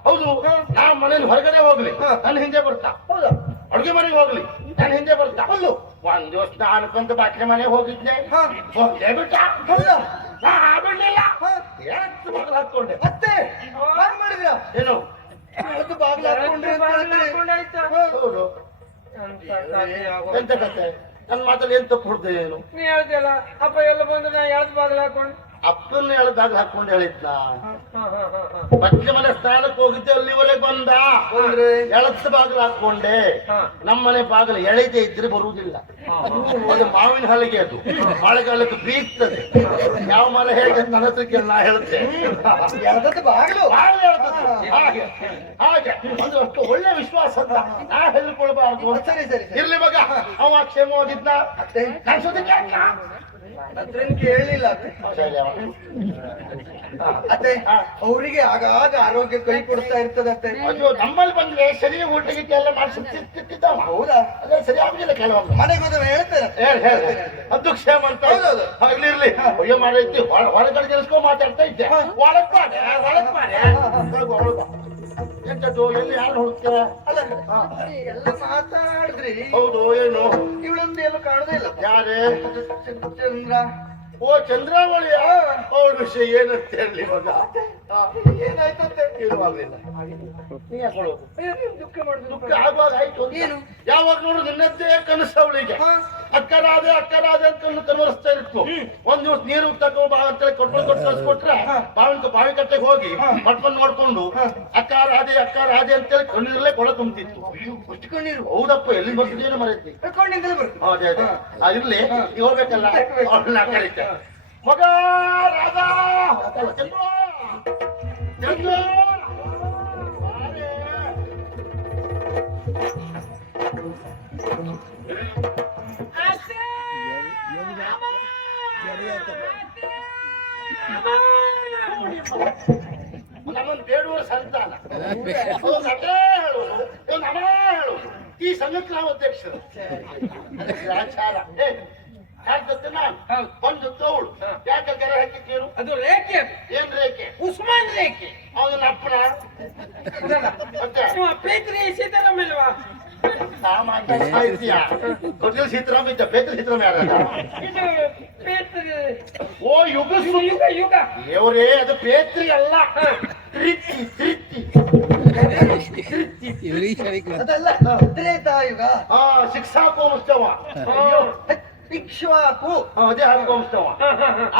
ಹೌದು, ನಾ ಮನೇಲಿ ಹೊರಗಡೆ ಹೋಗ್ಲಿ ನನ್ನ ಹಿಂದೆ ಬರ್ತಾ. ಹೌದಾ? ಅಡುಗೆ ಮನೆಗೆ ಹೋಗ್ಲಿ ನನ್ನ ಹಿಂದೆ ಬರ್ತಾ. ಅಲ್ಲೂ 1 ದಿವಸ ನಾನು ಬಂತ ಬಾಟ್ಲಿ ಮನೆಗೆ ಹೋಗಿದ್ದೆ. ಹೋಗ್ಲೇ ಬಿಟ್ಟ. ಹೌದಾ? ನಾ ಬಿಡ್ಲಿಲ್ಲ. ಎಷ್ಟು ಮಗಳು ಹಾಕೊಂಡೆ. ಮತ್ತೆ ಮಾಡಿದ್ರ ಏನು ಬಾಗ್ಲ ಹೌದು. ಎಂತ ಕತೆ? ನನ್ನ ಮಾತಲ್ಲಿ ಏನ್ ತಪ್ಪು ಹೊಡ್ದೆ ಏನು? ನೀ ಹೇಳ್ತಿಯಲ್ಲ ಅಪ್ಪ ಎಲ್ಲ ಬಂದು ನಾ ಯಾವ್ದು ಬಾಗಿಲು ಹಾಕೊಂಡು ಅಪ್ಪನ ಎಳ್ದಾಗ ಹಾಕೊಂಡು ಹೇಳಿದ್ನ ಪಕ್ಕ ಮನೆ ಸ್ನಾನಕ್ಕೆ ಹೋಗಿದ್ದೆ ಅಲ್ಲಿವರೆಗೆ ಬಂದ ಅಂದ್ರೆ ಎಳತ್ ಬಾಗಿಲು ಹಾಕೊಂಡೆ ನಮ್ಮನೆ ಬಾಗಿಲು ಎಳೆದೇ ಇದ್ರೆ ಬರುವುದಿಲ್ಲ ಅದು ಮಾವಿನ ಹಲಿಗೆ ಅದು ಮಳೆಗಾಲಕ್ಕೆ ಬೀಗ್ತದೆ ಯಾವ ಮನೆ ಹೇಗೆ ಅಂತ ನನ್ನ ಹತ್ರಕ್ಕೆ ನಾ ಹೇಳುತ್ತೆ ಎಳದದ್ದು ಬಾಗಿಲು ಬಾಗಿಲು ಎಳ್ದದ್ದು. ಹಾಗೆ ಹಾಗೆ ಒಂದು ಅಷ್ಟು ಒಳ್ಳೆ ವಿಶ್ವಾಸ ಅಂತ ನಾ ಹೆದರ್ಕೊಳ್ಬಾರ್ದು. ಸರಿ ಸರಿ ಸರಿ ಇರ್ಲಿ ಮಗ ಅವ ಕ್ಷೇಮವಾಗಿದ್ನ ಅತ್ತೆ ಕಾಣಿಸೋದಕ್ಕೆ ಅದ್ರನ್ ಕೇಳಲಿಲ್ಲ ಅತ್ತೆ ಅವರಿಗೆ ಆಗಾಗ ಆರೋಗ್ಯ ಕೈ ಕೊಡ್ತಾ ಇರ್ತದತ್ತೆ. ಅಯ್ಯೋ ನಮ್ಮಲ್ಲಿ ಬಂದ್ರೆ ಸರಿ ಊಟಕ್ಕೆ ಎಲ್ಲ ಮಾಡಿಸುತ್ತಿದ್ದಾವ. ಹೌದಾ ಅದೇ ಸರಿ ಆಗುದಿಲ್ಲ ಕೆಲವೊಮ್ಮೆ. ಮನೆಗೆ ಹೋದವ ಹೇಳ್ತಾರೆ ಹೇಳಿ ಅದು ಕ್ಷೇಮ ಅಂತ. ಹೌದೌದು. ಇರ್ಲಿ ಅಯ್ಯೋ ಮಾಡೈತಿ ಹೊರಗಡೆ ಕೆಲಸ್ಕೊಂಡು ಮಾತಾಡ್ತಾ ಇದ್ದೆ. ಒಳಗ್ ಬಾರೆ ಎಂತದ್ದು ಎಲ್ಲಿ ಯಾರು ಹೋಗ್ತೀರ? ಅಲ್ಲ ಎಲ್ಲ ಮಾತಾಡಿದ್ರಿ ಹೌದು ಏನು ಇವಳೊಂದು ಎಲ್ಲ ಕಾಣುದೇ ಇಲ್ಲ. ಯಾರೇ? ಚಂದ್ರ ಓ ಚಂದ್ರಾವಳಿಯ ಅವಳ ವಿಷಯ ಏನಂತ ಹೇಳಿ ಮಗ. ಏನಾಯ್ತಂತೆ ಇರುವಾಗ್ಲಿಲ್ಲ ನೀ ಯಾಕೆ ಹೋಗು? ದುಃಖ ಮಾಡುದು ದುಃಖ ಆಗುವಾಗ ಆಯ್ತು. ಏನು? ಯಾವಾಗ ನೋಡು ನಿನ್ನದ್ದೇ ಕನಸು ಅವಳಿಗೆ. ಅಕ್ಕರಾದೆ ಅಂತ ಕನ್ವರಿಸ್ತಾ ಇತ್ತು. ಒಂದ್ ದಿವಸ ನೀರು ತಗೋ ಬಾ ಅಂತ ಕೊಟ್ಕೊಂಡು ಕಳ್ಸಿಕೊಟ್ರೆ ಬಾವಿ ಕಟ್ಟೆಗೆ ಹೋಗಿ ಮಟ್ಕೊಂಡು ನೋಡ್ಕೊಂಡು ಅಕ್ಕಾರಾದೆ ಅಂತೇಳಿ ಕಣ್ಣೀರಲ್ಲೇ ಕೊಳ ತುಂಬಿತ್ತು. ಅಷ್ಟು ಕಣ್ಣೀರು ಹೌದಪ್ಪ ಎಲ್ಲಿ ಬರ್ತಿದ್ದೇನು ಮರೈತಿ. ಕಣ್ಣಿಂದಲೇ ಬರ್ತದೆ. ಅದೇ ಇರ್ಲಿ ಈಗ ಹೋಗ್ಬೇಕಲ್ಲ ಅವ್ರನ್ನ ಕರೀತೆ ಮಗ ರಾಧಾ ಚಂದ್ರು, ಚಂದ್ರು. ನಮ್ಮನ್ನು ಬೇಡುವ ಸಂತಾನ ಒಂದು ಅದೇ ಹೇಳುವುದು ಒಂದು ಅದೇ ಹೇಳುವುದು ಈ ಸಂಘಕ್ಕೆ ನಾವು ಅಧ್ಯಕ್ಷರು. ಆಚಾರ ಯಾಕೆ ನಾನು ಒಂದು ತೋಳು ಯಾಕೆ ಕೆರೆ ಹಾಕಿದ್ದೀರು? ಅದು ರೇಖೆ. ಏನ್ ರೇಖೆ? ಉಸ್ಮಾನ್ ರೇಖೆ. ಅವನ ಅಪ್ಪನ ಮತ್ತೆ ನಿಮ್ಮ ಪ್ರೀತಿ ಸೀತಾರಾಮಲ್ವಾ? ಸಾಹಿತ್ಯ ಕೊಟ್ಟಿಲ್ ಸೀತಾರಾಮ ಇದ್ದ ಪೇತ್ರ ಸೀತಾರಾಮ ಯಾರ? ಇದು ಪೇತ್ರಿ. ಓ ಯುಗ ಯುಗ ದೇವರೇ ಅದು ಪೇತ್ರಿ ಅಲ್ಲ, ತೃಪ್ತಿ ಅದಲ್ಲ ತ್ರೇತಾಯುಗ ಹಾ ಶಿಕ್ಷಾಕೋಮಸ್ತವ ಇಕ್ಷ್ವಾಕು ಅದೇ ಹಾಕೋಮಸ್ತವ.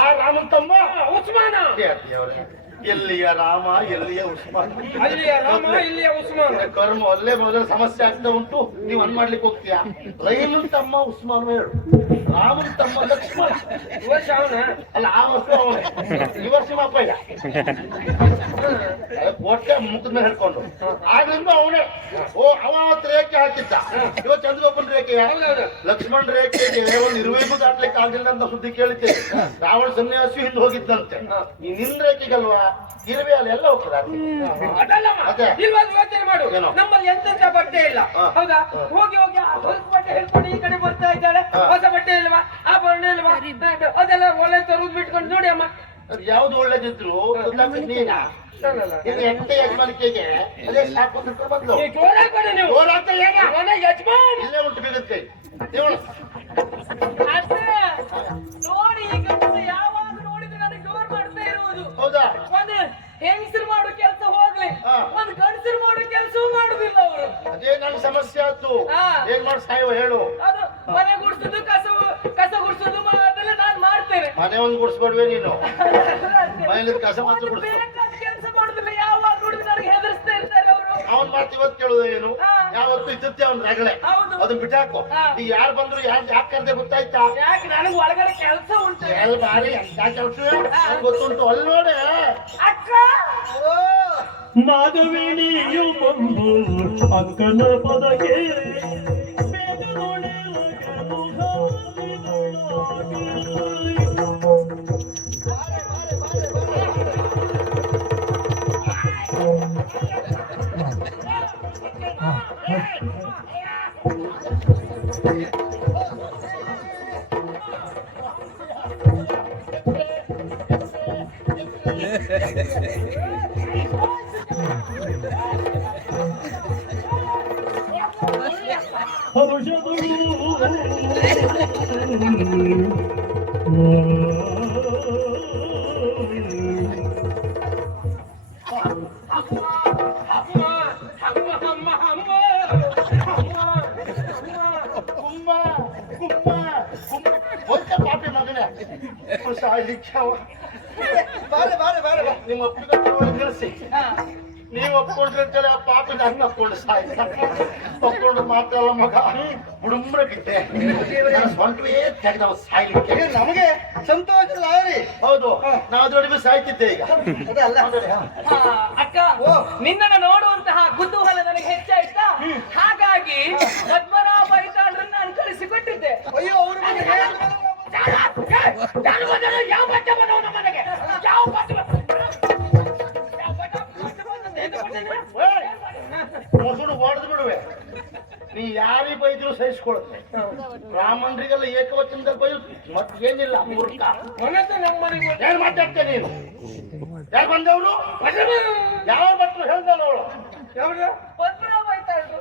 ಆ ರಾಮನ್ ತಮ್ಮ ಉಸ್ಮಾನ. ದೇವರೇ ಎಲ್ಲಿಯ ರಾಮ ಎಲ್ಲಿಯ ಉಸ್ಮಾನ್? ಅಲ್ಲಿಯ ರಾಮ ಇಲ್ಲಿಯ ಉಸ್ಮಾನ್. ಕರ್ಮ ಅಲ್ಲೇ ಮೊದಲ ಸಮಸ್ಯೆ ಆಗ್ತಾ ಉಂಟು. ನೀವು ಅನ್ ಮಾಡ್ಲಿಕ್ಕೆ ಹೋಗ್ತೀಯಾ? ರೈಲನ್ ತಮ್ಮ ಉಸ್ಮಾನ್ ಹೇಳು, ರಾಮನ್ ತಮ್ಮ ಲಕ್ಷ್ಮಣ. ಈ ವರ್ಷ ಅವನ ಅಲ್ಲ ಆ ವರ್ಷ ಅವನೇ, ಈ ವರ್ಷ ಅಪ್ಪಯ್ಯ ಒಟ್ಟೆ ಮುಖದ ಮೇಲೆ ಹೇಳ್ಕೊಂಡು ಆಗ್ಲಿಂದ ಅವನೇ. ಓ ಅವತ್ತು ರೇಖೆ ಹಾಕಿದ್ದ, ಇವತ್ತು ಚಂದ್ರಗೊಬ್ಬನ ರೇಖೆಯ ಲಕ್ಷ್ಮಣ ರೇಖೆಗೆ ಒಂದು ಇರುವೆಗೂ ದಾಟ್ಲಿಕ್ಕೆ ಆಗಿಲ್ಲ ಅಂತ ಸುದ್ದಿ ಕೇಳಿದ್ದೆ. ರಾವಣ ಸನ್ಯಾಸಿ ಹಿಂದೆ ಹೋಗಿದ್ದಂತೆ. ಈ ನಿನ್ ರೇಖೆಗಲ್ವಾ ಇರುವೆ ಅಲ್ಲಿ ಎಲ್ಲ ಹೋಗ್ತದ? ಅದಲ್ಲ ಇಲ್ವಾದ ಯೋಚನೆ ಮಾಡು. ನಮ್ಮಲ್ಲಿ ಎಂತೆಂತ ಬಟ್ಟೆ ಇಲ್ಲ ಹೌದಾ? ಹೋಗಿ ಹೋಗಿ ಆ ಹೊಸ ಬಟ್ಟೆ ಹೇಳ್ಕೊಂಡು ಈ ಕಡೆ ಬರ್ತಾ ಇದ್ದಾಳೆ. ಹೊಸ ಬಟ್ಟೆ ಇಲ್ವಾ, ಆಭರಣ ಇಲ್ವಾ, ಅದೆಲ್ಲ ಒಳ್ಳೆ ತರುದ್ ಬಿಟ್ಕೊಂಡು ನೋಡಿ ಅಮ್ಮ. ಯಾವ್ದು ಒಳ್ಳೇದಿದ್ರು ನೀನಾ ಇದು ಎಂತ ಯಜಮಾನಿಕೆಗೆ ಅದೇ ಸಾಕು ಅಂತ ಬಂದು ಜೋರಾಗಿ ಕೊಡಿ ನೀವು. ಜೋರಾಗ್ತಾ ಏನ? ಅವನ ಯಜಮಾನ್ ಇಲ್ಲೇ ಉಂಟು ಬಿಡುತ್ತೆ ನೋಡಿ. ಈಗ ಯಾವಾಗ ನೋಡಿದ್ರೆ ನನಗೆ ಜೋರ್ ಮಾಡ್ತಾ ಇರುವುದು. ಹೌದಾ? ಒಂದು ಹೆಂಗಸರು ಮಾಡೋ ಕೆಲಸ ಹೋಗ್ಲಿ, ಒಂದು ಗಂಡಸರು ಮಾಡೋ ಕೆಲಸವೂ ಮಾಡುದಿಲ್ಲ ಅವರು. ಅದೇ ನನ್ ಸಮಸ್ಯೆ ಆಯ್ತು. ಹಾ. ಏನ್ ಮಾಡಿ ಸಾಯವ ಹೇಳು? ಅದು ಮನೆ ಗುಡಿಸೋದು ಕಸ ಗುಡಿಸೋದು ಅದೆಲ್ಲ ನಾನ್ ಮಾಡ್ತೇನೆ. ಮನೆ ಒಂದು ಗುಡಿಸ್ಬೇಡ್ವೆ ನೀನು, ಮನೇಲಿ ಕಸ ಮಾತ್ರ ಗುಡಿಸ್. ಕೆಲಸ ಮಾಡುದಿಲ್ಲ, ಯಾವಾಗ ನೋಡಿದ್ರೆ ನನಗೆ ಹೆದರ್ಸ್ತಾ ಇರ್ತಾರೆ ಅವರು. ಅವನ್ ಮಾತು ಇವತ್ತು ಕೇಳುದು ಏನು? ಹಾ. ಯಾವತ್ತು ಇದ್ದತ್ತೆ ಅವ್ನ ರಗಳೆ, ಹೌದು. ಅದನ್ನ ಬಿಟ್ಟಾಕು. ಹಾ. ಈಗ ಯಾರು ಬಂದ್ರು ಯಾಕೆ ಕರ್ದೆ ಗೊತ್ತಾಯ್ತಾ? ಯಾಕೆ ನನಗೆ ಒಳಗಡೆ ಕೆಲಸ ಉಂಟು. ಎಲ್ ಬಾರಿ ಎಂತ ಕೆಲಸ ಗೊತ್ತುಂಟು ಅಲ್ಲಿ ನೋಡಿ. ಅಕ್ಕ ಮಾಧವಿಣಿಯು ಬಂದು ಅಕ್ಕನ ಪದಕ್ಕೆ ಪಾಪಿ ಮಗನೇ ಸಾಯ್ಲಿಕ್ಕೆ ಬಾರೆ ಬಾರೆ ಬಾರೆ ಬಾ. ನಿಮ್ಮ ಒಪ್ಪಿಗೆ ತಿಳಿಸಿ. ನೀವು ಒಪ್ಕೊಂಡ್ರೆ ಅಂತೇಳಿ ಆ ಪಾಪ ನನ್ನ ಒಪ್ಕೊಂಡು ಸಾಯ್ತಾರೆ. ಒಪ್ಕೊಂಡು ಮಾತ್ರ ಅಲ್ಲ ಮಗ, ಬುಡುಂಬ್ರ ಬಿದ್ದೆ ಸ್ವಂತವೇ ತೆಗೆದವ ಸಾಯ್ಲಿಕ್ಕೆ. ಈಗ ನಮಗೆ ಸಂತೋಷ ಲಾರಿ. ಹೌದು, ನಾವು ಅದರೊಳಗೆ ಸಾಯ್ತಿದ್ದೆ ಈಗ. ಅದಲ್ಲ ಅಕ್ಕ, ನಿನ್ನನ್ನು ನೋಡುವಂತಹ ಕುತೂಹಲ ನನಗೆ ಹೆಚ್ಚಾಯ್ತಾ, ಹಾಗಾಗಿ ಪದ್ಮನಾಭ ಐತಾಳ್ರನ್ನ ನಾನು ಕಳಿಸಿಕೊಟ್ಟಿದ್ದೆ. ಅಯ್ಯೋ ಅವರು ಯಾವ ಬಚ್ಚ ಬಂದವನ ಮನೆಗೆ? ಯಾವ ಬಚ್ಚ ಮೊಸರು ಹೊಡೆದು ಬಿಡುವೆ. ನೀ ಯಾರಿಗೆ ಬೈದ್ರು ಸಹಿಸ್ಕೊಳ್ತೆ. ಬ್ರಾಹ್ಮಣರಿಗೆಲ್ಲ ಏಕವಚನದಲ್ಲಿ ಬೈದು ಮತ್ತೇನಿಲ್ಲ. ಮೂರ್ಖ ನಮ್ಮ ಮನೆಗೆ ಏನ್ ಮಾತಾಡ್ತೇನೆ ನೀನು? ಯಾರು ಬಂದವರು? ಯಾವ ಭಟ್ರು ಹೇಳ್ದಲ್ಲ ಅವಳು? ಯಾವ್ದು? ಪದ್ಮನಾಭ ಐತಾಳ್ರು.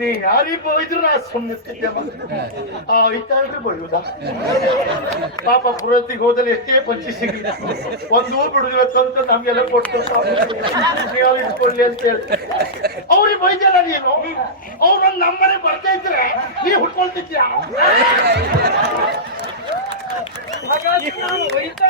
ನೀ ಯಾರಿಗೆ ಬೈದ್ರು ನಾ ಸುಮ್ಮನಿರ್ತಿದ್ದೆ. ಐತಾಳ್ರಿ ಬೈಯುವುದ? ಪಾಪ ಪುರೋಹಿತಿಗೆ ಹೋದಲ್ಲಿ ಎಷ್ಟೇ ಪಂಚಿ ಸಿಗಲಿ ಒಂದು ಬಿಡುದಿಲ್ಲ ತಂತು ನಮ್ಗೆಲ್ಲ ಕೊಟ್ಟು ನೀವು ಇಟ್ಕೊಳ್ಳಿ ಅಂತ ಹೇಳಿ ಅವ್ರಿಗೆ ಬೈದ್ಯಲ್ಲ ನೀನು. ಅವ್ರು ನಮ್ಮನೆ ಬರ್ತಾ ಇದ್ರೆ ನೀ ಹುಟ್ಕೊಳ್ತಿದ್ಯಾ? ಹಾಗಾಗಿ ನಾನು ಬೈತಾ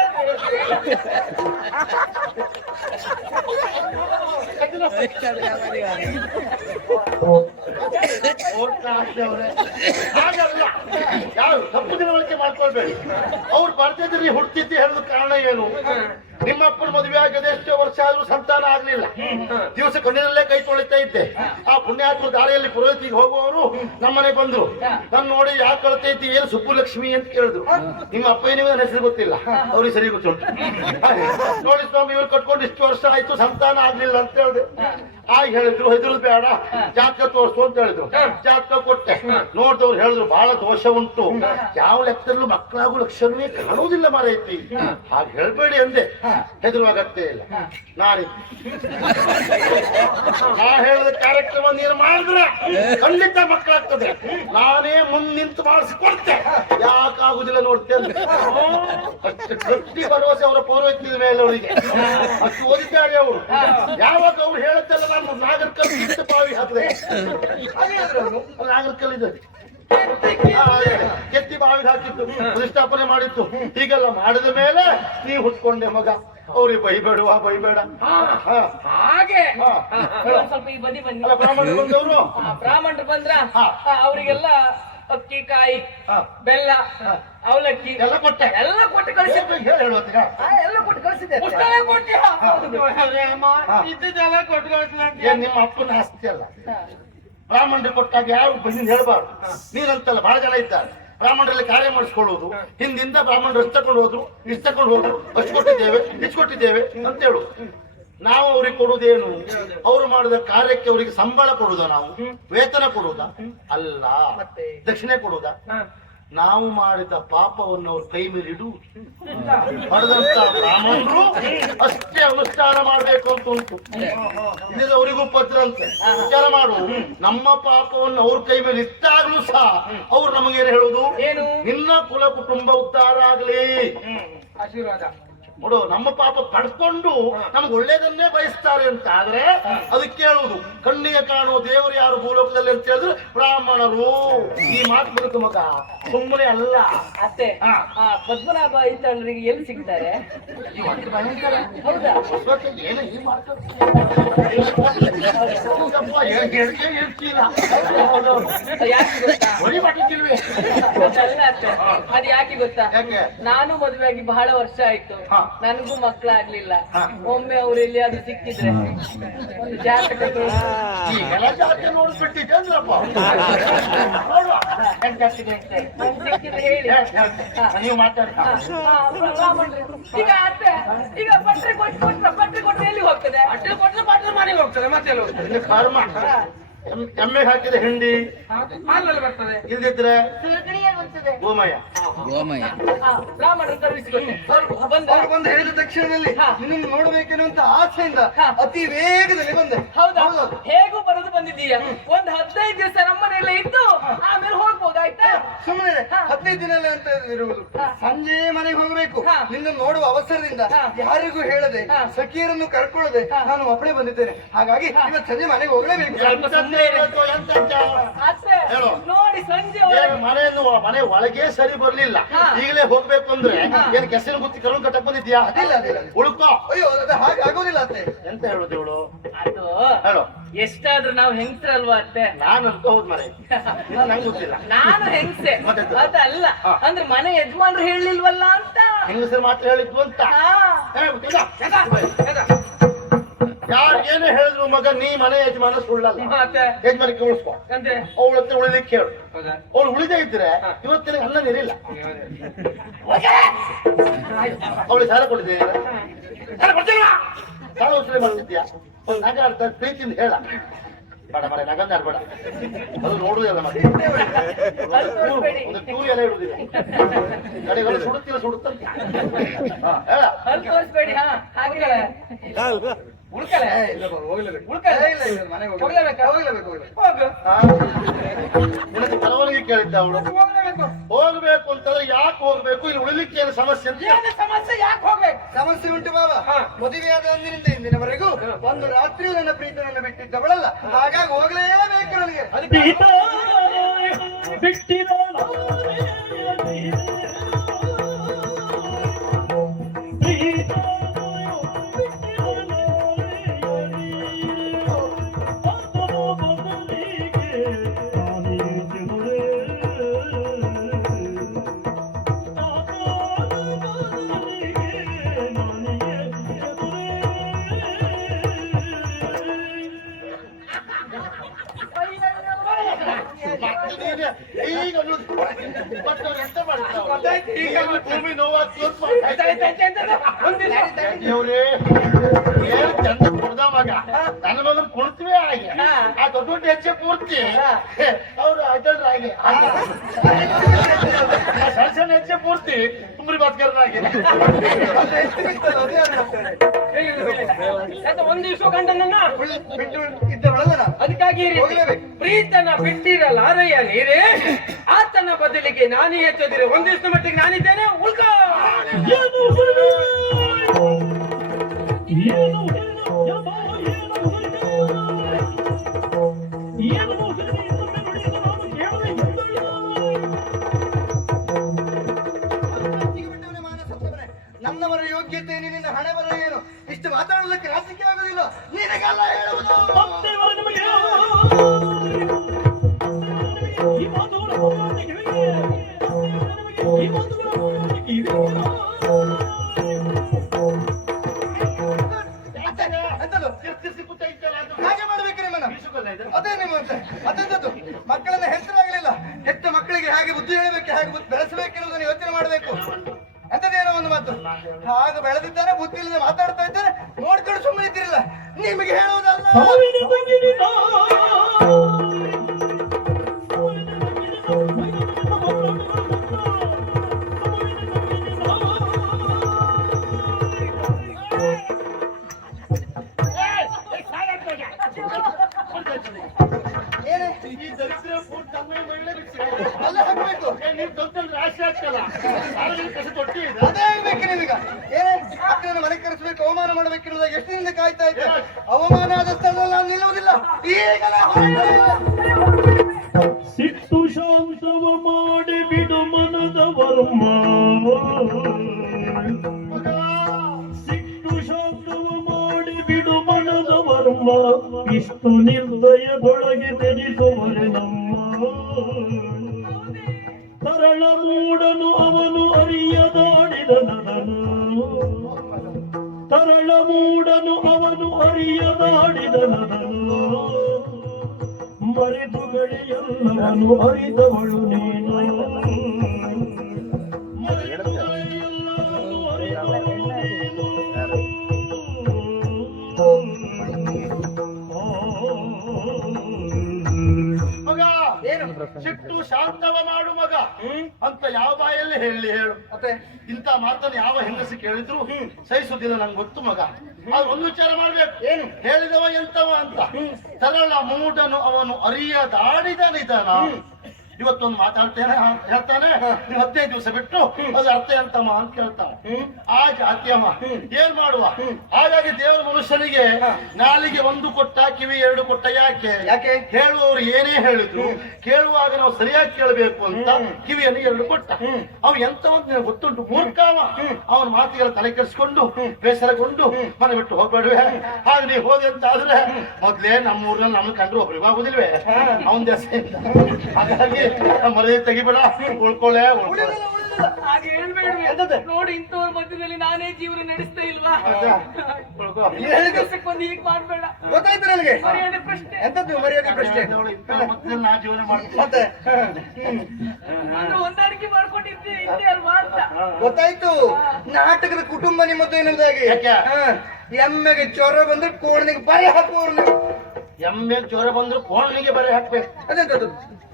ಹಾಗಲ್ಲ, ಯಾವ ತಪ್ಪು ತಿಳುವಳಿಕೆ ಮಾಡ್ಕೊಳ್ಬೇಡಿ. ಅವ್ರು ಬರ್ತಿದ್ರೆ ನೀ ಹುಡ್ತಿದ್ದೆ ಹೇಳೋದು ಕಾರಣ ಏನು? ನಿಮ್ಮಪ್ಪನ ಮದುವೆ ಆಗದೆ ಎಷ್ಟೋ ವರ್ಷ ಆದ್ರೂ ಸಂತಾನ ಆಗ್ಲಿಲ್ಲ. ದಿವಸ ಕಣ್ಣಿನಲ್ಲೇ ಕೈ ತೊಳಿತಾ ಇದ್ದೆ. ಆ ಪುಣ್ಯಾತ್ಮ ದಾರಿಯಲ್ಲಿ ಪುರೋಹಿತಿಗೆ ಹೋಗುವವರು ನಮ್ಮನೆ ಬಂದ್ರು. ನಾನು ನೋಡಿ ಯಾಕೆ ಕಳ್ತೈತಿ, ಏನು ಸುಬ್ಬುಲಕ್ಷ್ಮಿ ಅಂತ ಕೇಳಿದ್ರು. ನಿಮ್ಮ ಅಪ್ಪ ನಿಮಗೆ ನನ್ನ ಹೆಸರು ಗೊತ್ತಿಲ್ಲ, ಅವ್ರಿಗೆ ಸರಿ ಗೊತ್ತುಂಟು. ನೋಡಿ ಸ್ವಾಮಿ, ಇವ್ರು ಕಟ್ಕೊಂಡು ಇಷ್ಟು ವರ್ಷ ಆಯ್ತು ಸಂತಾನ ಆಗ್ಲಿಲ್ಲ ಅಂತ ಹೇಳಿದೆ. ಆಗ ಹೇಳಿದ್ರು ಹೆದರುದು ಬೇಡ, ಜಾತಕ ತೋರಿಸು ಅಂತ ಹೇಳಿದ್ರು. ಜಾತಕ ಕೊಟ್ಟೆ. ನೋಡಿದವ್ರು ಹೇಳಿದ್ರು ಬಹಳ ದೋಷ ಉಂಟು, ಯಾವ ಲೆಕ್ಕದಲ್ಲೂ ಮಕ್ಕಳಾಗೋ ಲಕ್ಷಣವೇ ಕಾಣುವುದಿಲ್ಲ ಮಾರೈತಿ. ಹಾಗೆ ಹೇಳ್ಬೇಡಿ ಅಂದೆ. ಹೆದರುವ ಅಗತ್ಯ ಇಲ್ಲ. ನಾ ಹೇಳಿದ ಕಾರ್ಯಕ್ರಮ ನೀನು ಮಾಡಿದ್ರೆ ಖಂಡಿತ ಮಕ್ಕಳಾಗ್ತದೆ. ನಾನೇ ಮುಂದೆ ನಿಂತು ಮಾಡಿಸಿಕೊಡ್ತೆ. ಯಾಕಾಗುದಿಲ್ಲ ನೋಡ್ತೇನೆ. ಅಷ್ಟು ಗಟ್ಟಿ ಭರವಸೆ ಅವರ ಪೌರೋಹಿತ್ಯದ ಮೇಲೆ ಅವರಿಗೆ. ಅಷ್ಟು ಓದಿದ್ದಾರೆ ಅವರು. ಯಾವಾಗ ಅವ್ರು ಹೇಳುತ್ತಲ್ಲ ನಾನು ನಾಗರಿಕಲ್ ಇಟ್ಟು ಬಾವಿ ಹಾಕಿದೆ. ನಾಗರಿಕಲ್ ಇದೆ, ಕೆತ್ತಿ ಬಾವಿಗೆ ಹಾಕಿತ್ತು, ಪ್ರತಿಷ್ಠಾಪನೆ ಮಾಡಿತ್ತು. ಹೀಗೆಲ್ಲ ಮಾಡಿದ ಮೇಲೆ ನೀವು ಹುಟ್ಕೊಂಡೆ ಮಗ. ಅವ್ರಿಗೆ ಬೈಬೇಡುವ ಬೈಬೇಡ. ಹಾಗೆ ಒಂದ್ ಸ್ವಲ್ಪ ಈ ಬದಿ ಬನ್ನಿ. ಅಲ್ಲ, ಬ್ರಾಹ್ಮಣರು ಬಂದವರು ಬ್ರಾಹ್ಮಣರು ಬಂದ್ರ ಅವರಿಗೆಲ್ಲ ಅಕ್ಕಿ, ಕಾಯಿ, ಬೆಲ್ಲ, ಅವಲಕ್ಕಿ ಎಲ್ಲ ಕೊಟ್ಟೆ. ಎಲ್ಲ ಕೊಟ್ಟು ಕಳಿಸಿದ್ದೆ. ಹೇಳುವತ್ತೀಗ ಎಲ್ಲ ಕೊಟ್ಟು ಕಳಿಸಿದ್ದೆ. ಪುಸ್ತಕ ಕೊಟ್ಟಿಯ? ಇದ್ದೆಲ್ಲ ಕೊಟ್ಟು ಕಳಿಸ್ಲ. ಏನ್ ನಿಮ್ಮ ಅಪ್ಪನ ಆಸ್ತಿ ಅಲ್ಲ. ಬ್ರಾಹ್ಮಣರಿಗೆ ಕೊಟ್ಟಾಗ ಯಾರು ಬಂದು ಹೇಳ್ಬಾರ್ದು. ನೀರಂತಲ್ಲ, ಬಹಳ ಜನ ಇದ್ದಾರೆ ಬ್ರಾಹ್ಮಣರಲ್ಲಿ ಕಾರ್ಯ ಮಾಡಿಸ್ಕೊಳ್ಳುವುದು. ಹಿಂದಿಂದ ಬ್ರಾಹ್ಮಣರು ಎಷ್ಟು ತಕೊಂಡು ಹೋದ್ರು, ಇಷ್ಟು ತಕೊಂಡು ಹೋದ್ರು, ಅಷ್ಟು ಕೊಟ್ಟಿದ್ದೇವೆ, ಇಷ್ಟು ಕೊಟ್ಟಿದ್ದೇವೆ ಅಂತ ಹೇಳು. ನಾವು ಅವ್ರಿಗೆ ಕೊಡುವುದೇನು? ಅವರು ಮಾಡಿದ ಕಾರ್ಯಕ್ಕೆ ಅವರಿಗೆ ಸಂಬಳ ಕೊಡುವುದ? ನಾವು ವೇತನ ಕೊಡುವುದ? ಅಲ್ಲ. ದಕ್ಷಿಣೆ ಕೊಡುವುದ? ನಾವು ಮಾಡಿದ ಪಾಪವನ್ನು ಅವ್ರ ಕೈ ಮೇಲೆ ಇಡುವುದು. ಮಾಡಿದಂತ ಬ್ರಾಹ್ಮಣರು ಅಷ್ಟೇ ಅನುಷ್ಠಾನ ಮಾಡಬೇಕು ಅಂತ ಉಂಟು. ಇಲ್ಲದ ಅವರಿಗೂ ಪತ್ರ ಅಂತೆ. ವಿಚಾರ ಮಾಡು, ನಮ್ಮ ಪಾಪವನ್ನು ಅವ್ರ ಕೈ ಮೇಲೆ ಇಟ್ಟಾಗ್ಲೂ ಸಹ ಅವ್ರು ನಮಗೇನು ಹೇಳುವುದು? ಏನು? ನಿನ್ನ ಕುಲ ಕುಟುಂಬ ಉದ್ಧಾರ ಆಗ್ಲಿ. ಆಶೀರ್ವಾದ ನೋಡು, ನಮ್ಮ ಪಾಪ ಪಡ್ಕೊಂಡು ನಮ್ಗೆ ಒಳ್ಳೇದನ್ನೇ ಬಯಸ್ತಾರೆ ಅಂತ ಆದ್ರೆ ಅದಕ್ಕೆ ಹೇಳುವುದು, ಕಣ್ಣಿಗೆ ಕಾಣುವ ದೇವರು ಯಾರು ಭೂಲೋಕದಲ್ಲಿ ಅಂತ ಹೇಳಿದ್ರೆ ಬ್ರಾಹ್ಮಣರು. ಈ ಮಾತು ಬರುತ್ತೆ ಮಗ, ಸುಮ್ಮನೆ ಅಲ್ಲ. ಅತ್ತೆ, ಪದ್ಮನಾಭ ಐತಾಳ್ರಿಗೆ ಎಲ್ಲಿ ಸಿಗ್ತಾರೆ? ಹೌದಾ? ಏನು ಈ ಮಾತು ಯಾಕೆ ಗೊತ್ತಾ? ಅದಲ್ಲ ಅತ್ತೆ, ಅದ್ ಯಾಕೆ ಗೊತ್ತಾ? ಯಾಕೆ? ನಾನು ಮದುವೆಯಾಗಿ ಬಹಳ ವರ್ಷ ಆಯ್ತು, ನನಗೂ ಮಕ್ಕಳಾಗ್ಲಿಲ್ಲ. ಒಮ್ಮೆ ಅವ್ರು ಎಲ್ಲಿಯಾದ್ರೂ ಸಿಕ್ಕಿದ್ರೆ ಒಂದು ಜಾತಕ ಈಗೆಲ್ಲ ಜಾತಿ ನೋಡ್ಬಿಟ್ಟಿದ್ದೆ ಅಂದ್ರಪ್ಪ. ನೋಡುವ ಹೆಂಗ್ ಜಾತಿದೆ ಅಂತ ಸಿಕ್ಕಿದ್ರೆ ಹೇಳಿ. ನೀವು ಮಾತಾಡಿ. ಈಗ ಅತ್ತೆ, ಈಗ ಪಟ್ರೆ ಕೊಟ್ಟು ಎಲ್ಲಿ ಹೋಗ್ತದೆ? ಅಟ್ಟೆ ಕೊಟ್ಟರೆ ಮಾತ್ರ ಮನೆಗೆ ಹೋಗ್ತದೆ, ಮತ್ತೆ ಎಲ್ಲಿ ಹೋಗ್ತದೆ? ಇದು ಕರ್ಮ. ಎಮ್ಮೆಗೆ ಹಾಕಿದ ಹಿಂಡಿ ಹಾಲಲ್ಲಿ ಬರ್ತದೆ. ಇಲ್ದಿದ್ರೆ ಗೋಮಯ. ಬ್ರಾಹ್ಮಣರು ಕಳುಹಿಸಿಕೊಟ್ಟೆ. ಬಂದ ಅವ್ರು ಬಂದು ಹೇಳಿದ ತಕ್ಷಣದಲ್ಲಿ ನಿನ್ನ ನೋಡ್ಬೇಕೆನ್ನುವಂತ ಆಸೆಯಿಂದ ಅತಿ ವೇಗದಲ್ಲಿ ಬಂದೆ. ಹೌದಾ? ಹೇಗೂ ಬರೋದು ಬಂದಿದ್ದೀಯ. ಒಂದ್ 15 ದಿವಸ ನಮ್ಮನೆಯಲ್ಲೇ ಇದ್ದು ಆಮೇಲೆ ಹೋಗ್ಬೋದು, ಆಯ್ತಾ? ಸುಮ್ಮನೆ 15 ದಿನ ಅಂತ ಇರುವುದು. ಸಂಜೆ ಮನೆಗೆ ಹೋಗ್ಬೇಕು. ನಿನ್ನ ನೋಡುವ ಅವಸರದಿಂದ ಯಾರಿಗೂ ಹೇಳದೆ ಸಖಿಯರನ್ನು ಕರ್ಕೊಳ್ಳದೆ ನಾನು ಒಬ್ಬಳೇ ಬಂದಿದ್ದೇನೆ. ಹಾಗಾಗಿ ಇವತ್ತು ಸಂಜೆ ಮನೆಗೆ ಹೋಗ್ಲೇಬೇಕು. ಅತ್ತೆ, ನೋಡಿ ಹೋಗಿ ಸಂಜೆ ಏನು ಮನೆ ಒಳಗೆ ಸರಿ ಬರ್ಲಿಲ್ಲ, ಈಗಲೇ ಹೋಗ್ಬೇಕು ಅಂದ್ರೆ ಏನ್ ಕೆಸರಿನ ಗುತ್ತಿ ಕರುಣ್ ಕಟ್ಟಕ್ ಬಂದಿದ್ಯಾ? ಅದಿಲ್ಲ ಅದಿಲ್ಲ. ಉಳ್ಕೋ. ಅಯ್ಯೋ ಅದು ಹಾಗೆ ಆಗೋದಿಲ್ಲ ಅತ್ತೆ. ಎಂತ ಹೇಳುದು ಇವಳು? ಅದು ಹೇಳು. ಎಷ್ಟಾದ್ರೂ ನಾವು ಹೆಂಗಸ್ರಲ್ವಾ ಅತ್ತೆ? ನಾನು ಅನ್ಕೋ ಹೌದ್ ಮನೆ, ನಂಗೆ ಗೊತ್ತಿಲ್ಲ. ನಾನು ಹೆಂಗಸೆ ಮತ್ತೆಂತ? ಅದಲ್ಲ, ಅಂದ್ರೆ ಮನೆ ಯಜಮಾನ್ರು ಹೇಳಿಲ್ವಲ್ಲ ಅಂತ. ಹೆಂಗಸರು ಮಾತ್ರ ಹೇಳಿದ್ವು ಅಂತ. ಹಾ. ಯಾರು ಏನೇ ಹೇಳಿದ್ರು ಮಗ, ನೀ ಮನೆ ಯಜಮಾನ ಸುಳ್ಳಲ್ಲ. ಮತ್ತೆ ಯಜಮಾನಿಗೆ ಉಳಿಸ್ಕೊ. ಅಂದ್ರೆ ಅವಳ ಹತ್ರ ಉಳಿಲಿಕ್ಕೆ ಹೇಳು. ಹೌದಾ? ಅವಳು ಉಳಿದೇ ಇದ್ರೆ ಇವತ್ತಿನ ಅನ್ನ ನೀರಿಲ್ಲ. ಅವಳಿಗೆ ಸಾಲ ಕೊಟ್ಟಿದ್ದೀಯ? ಸಾಲ ವಸೂಲಿ ಮಾಡ್ತಿದ್ಯಾ? ಒಂದು ನಗ ಆಡ್ತಾ ಪ್ರೀತಿಯಿಂದ ಹೇಳ. ಬೇಡ ಮರೆ, ನಗಂದ ಆಡ್ಬೇಡ, ಅದು ನೋಡುವುದಿಲ್ಲ ಮತ್ತೆ. ಒಂದು ಟೂ ಎಲ್ಲ ಇಡುದಿಲ್ಲ ಕಡೆಗಳು ಸುಡುತ್ತಂತ. ಹೇಳ. ಅಲ್ಲಿ ತೋರಿಸ್ಬೇಡಿ. ಹಾ ಹಾಗೆ ಉಳ್ಕಲೆ ಇಲ್ಲ ಬಾಬು, ಹೋಗ್ಲೇಬೇಕು. ಉಳ್ಕಲೆ ಇಲ್ಲ ಇಲ್ಲ, ಮನೆಗೆ ಹೋಗ್ಲೇಬೇಕಾ? ಹೋಗ್ಲೇಬೇಕು. ಹೋಗು. ನಿನಗೆ ತಲವರಿಗೆ ಕೇಳಿದ್ದ ಅವಳು. ಹೋಗ್ಲೇಬೇಕು. ಹೋಗ್ಬೇಕು ಅಂತಂದ್ರೆ ಯಾಕೆ ಹೋಗ್ಬೇಕು, ಇಲ್ಲಿ ಉಳಿಲಿಕ್ಕೆ ಏನು ಸಮಸ್ಯೆ ಅಂತ. ಏನು ಸಮಸ್ಯೆ? ಯಾಕೆ ಹೋಗ್ಬೇಕು? ಸಮಸ್ಯೆ ಉಂಟು ಬಾಬಾ. ಹಾ. ಮದುವೆಯಾದ ಅಂದಿನಿಂದ ಇಂದಿನವರೆಗೂ ಒಂದು ರಾತ್ರಿಯೂ ನನ್ನ ಪ್ರೀತಿಯನ್ನು ಬಿಟ್ಟಿದ್ದವಳಲ್ಲ, ಹಾಗಾಗಿ ಹೋಗ್ಲೇಬೇಕು ನನಗೆ. ಈಗ ಮತ್ತೆ ಎಂತ ಮಾಡಿದ್ರು ಗೊತ್ತಾಯ್ತು, ಈಗ ಭೂಮಿ ನೋವಾಗ್ತು ಅಂತ ಆಯ್ತು, ಆಯ್ತು, ಆಯ್ತು, ಆಯ್ತು. ದೇವ್ರೇ, ಏನ್ ಚಂದ ಕುಡ್ದ ಮಗ. ನನ್ನ ಮಗನ್ ಕುಣ್ತೀವಿ ಹಾಗೆ, ಆ ದೊಡ್ಡ ದೊಡ್ಡ ಹೆಚ್ಚೆ ಪೂರ್ತಿ ಅವ್ರು ಆಯ್ತಲ್ರ ಹಾಗೆ, ಸಣ್ಣ ಸಣ್ಣ ಹೆಚ್ಚೆ ಪೂರ್ತಿ ಕುಂಬ್ರಿ ಭಾಸ್ಕರ್ನಾಗೆ. ಒಂದ್ ದಿವಸ ಗಂಡನನ್ನ ಬಿಟ್ಟು ಇದ್ದವಳಲ್ಲ ನಾನು. ಅದಕ್ಕಾಗಿ ಈ ರೀತಿ ಹೋಗ್ಲೇಬೇಕು. ಪ್ರೀತನ ಬಿಟ್ಟಿರಲಾರಯ್ಯ ನೀರೇ, ಆತನ ಬದಲಿಗೆ ನಾನೇ ಹೆಚ್ಚೋದಿರೆ ಒಂದ್ ದಿವಸ ಮಟ್ಟಿಗೆ ನಾನಿದ್ದೇನೆ. ಉಳ್ಕ. ನನ್ನವರ ಯೋಗ್ಯತೆ ಏನು, ನಿನ್ನ ಹಣೆ ಬರ ಏನು, ಇಷ್ಟು ಮಾತಾಡೋದಕ್ಕೆ ರಾಜಕೀಯ ಆಗೋದಿಲ್ಲ. ನಿನಗೆಲ್ಲ ಹೇಳುವುದು ಎಂತದು? ತಿರ್ಸಿ ಕೂತ ಇದ್ದಲ್ಲ ಅದು ಹಾಗೆ ಮಾಡ್ಬೇಕು ನಿಮ್ಮನ್ನ. ಬೀಸುಕಲ್ಲ ಇದು. ಅದೇ ನಿಮ್ಮಂತೆ ಅದೆಂತದ್ದು? ಮಕ್ಕಳನ್ನ ಹೆಸರಾಗಲಿಲ್ಲ, ಹೆತ್ತ ಮಕ್ಕಳಿಗೆ ಹೇಗೆ ಬುದ್ಧಿ ಹೇಳಬೇಕು, ಹೇಗೆ ಬೆಳೆಸಬೇಕೆನ್ನುವುದನ್ನು ಯೋಚನೆ ಮಾಡಬೇಕು. ಎಂತದೇನೋ ಒಂದು ಮಾತು, ಹಾಗೆ ಬೆಳೆದಿದ್ದಾರೆ, ಬುದ್ಧಿ ಇಲ್ಲದೆ ಮಾತಾಡ್ತಾ ಇದ್ದಾರೆ, ನೋಡ್ಕೊಂಡು ಸುಮ್ಮನೆ ಇದ್ದಿರಲ್ಲ. ನಿಮಗೆ ಹೇಳುವುದಲ್ಲ. ಏನೇ ಈ ದರಿದ್ರ ಪೂರ್ತಿ ತಮ್ಮ ಮಹಿಳೆ ಬಿಟ್ಟು ಅಲ್ಲೇ ಹಾಕ್ಬೇಕು. ನೀವು ದೊಡ್ಡ ರಾಶಿ ಆಗ್ತಲ್ಲ, ಸಾರ್ವಜನಿಕ ಕಸ ತೊಟ್ಟಿ ಇದೆ. ಅದೇ ಆಗ್ಬೇಕು ನಿಮಗ. ಏನೇ ಅಕ್ಕನನ್ನು ಮನೆ ಕರೆಸಬೇಕು, ಅವಮಾನ ಮಾಡಬೇಕಿರುವುದ ಎಷ್ಟು ದಿನದಿಂದ ಕಾಯ್ತಾ ಇದ್ದೆ. ಅವಮಾನ ಆದ ಸ್ಥಳದಲ್ಲಿ ನಾನು ನಿಲ್ಲುವುದಿಲ್ಲ. ಈಗಲೇ ಸಿಟ್ಟು ಶಾಂತವ ಮಾಡಿ ಬಿಡು ಮನದ ವರ್ಮ, ಸಿಟ್ಟು ಶಾಂತವ ಮಾಡಿ ಬಿಡು ಮನದ ವರ್ಮ, ಇಷ್ಟು ನಿರ್ದಯದೊಳಗೆ ತ್ಯಜಿಸುವರೆ ನಮ್ಮ. ತರಳ ಮೂಡನು ಅವನು ಅರಿಯದಾಡಿದ ನದನು, ತರಳ ಮೂಡನು ಅವನು ಅರಿಯದಾಡಿದ ನದನು, ಮರೆತುಗಳೆಲ್ಲವನು ಅರಿತವಳು ನೀನು, ಮರೆತುಗಳೆಲ್ಲವನು ಅರಿತವಳು ನೀನು. ಮಗ ಏನು ಸಿಟ್ಟು ಶಾಂತವ ಮಾಡು ಮಗ ಅಂತ ಯಾವ ಬಾಯಲ್ಲಿ ಹೇಳು. ಮತ್ತೆ ಇಂಥ ಮಾತನ್ನು ಯಾವ ಹೆಂಗಸಿ ಕೇಳಿದ್ರು ಸಹಿಸುದಿಲ್ಲ, ನಂಗೆ ಗೊತ್ತು ಮಗ. ಆದ್ರೆ ಒಂದು ವಿಚಾರ ಮಾಡ್ಬೇಕು, ಏನು ಹೇಳಿದವ ಎಂತವ ಅಂತ. ತರಳ ಮೂಡನು ಅವನು ಅರಿಯದಾಡಿದ ನಿಧನ, ಇವತ್ತೊಂದು ಮಾತಾಡ್ತೇನೆ ಹೇಳ್ತಾನೆ, ನೀವು 15 ದಿವಸ ಬಿಟ್ಟು ಅದು ಅರ್ಥ ಎಂತಮ್ಮ ಅಂತ ಕೇಳ್ತಾನೆ. ಆ ಜಾತಿಯಮ್ಮ ಏನ್ ಮಾಡುವ? ಹಾಗಾಗಿ ದೇವರ ಮನುಷ್ಯನಿಗೆ ನಾಲಿಗೆ 1 ಕೊಟ್ಟ, ಕಿವಿ 2 ಕೊಟ್ಟ. ಯಾಕೆ ಹೇಳುವವರು ಏನೇ ಹೇಳಿದ್ರು ಕೇಳುವಾಗ ನಾವು ಸರಿಯಾಗಿ ಕೇಳಬೇಕು ಅಂತ ಕಿವಿಯನ್ನು 2 ಕೊಟ್ಟ. ಅವ ಎಂತವಂತ ನಿನಗೆ ಗೊತ್ತುಂಟು, ಮೂರ್ಖಾವ. ಅವನ ಮಾತಿಗೆಲ್ಲ ತಲೆ ಕೆಡಿಸ್ಕೊಂಡು ಬೇಸರಗೊಂಡು ಮನೆ ಬಿಟ್ಟು ಹೋಗ್ಬೇಡ್ವೆ. ಹಾಗೆ ನೀವು ಹೋದೆ ಅಂತ ಆದ್ರೆ ಮೊದ್ಲೇ ನಮ್ಮೂರಲ್ಲಿ ನಮ್ಗೆ ಕಂಡ್ರು ಒಬ್ರಿಗೆ ಆಗುದಿಲ್ವೇ ಅವನ ದೇಶದಿಂದ. ಹಾಗಾಗಿ ಮರ್ಯಾದೆ ತೆಗಿಬೇಡ, ಉಳ್ಕೊಳ್ಳೆ ಹಾಗೆ ಹೇಳ್ಬೇಡ್ರಿ. ನೋಡಿ ಇಂಥವ್ರ ಮಧ್ಯದಲ್ಲಿ ನಾನೇ ಜೀವನ ನಡೆಸ್ತಾ ಇಲ್ವಾ? ದಿವಸಕ್ಕೊಂದು ಹೀಗೆ ಮಾಡ್ಬೇಡ. ಗೊತ್ತಾಯ್ತು ನನಗೆ. ಮರ್ಯಾದೆ ಪ್ರಶ್ನೆ ಎಂತದ್ದು ಮರ್ಯಾದೆ ಪ್ರಶ್ನೆ? ನಾ ಜೀವನ ಮಾಡ್ತೀನಿ ಮತ್ತೆ ಅಂದ್ರೆ ಹೊಂದಾಣಿಕೆ ಮಾಡ್ಕೊಂಡಿದ್ದೆ ಇದ್ದೆ ಅಲ್ವಾ ಅಂತ. ಗೊತ್ತಾಯ್ತು. ನಾಟಕದ ಕುಟುಂಬ ನಿಮ್ಮದು ಎನ್ನುವುದಾಗಿ. ಯಾಕೆ? ಎಮ್ಮೆಗೆ ಜ್ವರ ಬಂದ್ರೆ ಕೋಣನಿಗೆ ಬರೆ ಹಾಕುವವರು ನೀವು. ಎಮ್ಮೆ ಜ್ವರ ಬಂದ್ರು ಕೋಣನಿಗೆ ಬರೆ ಹಾಕ್ಬೇಕು. ಅದೆಂತದ್ದು?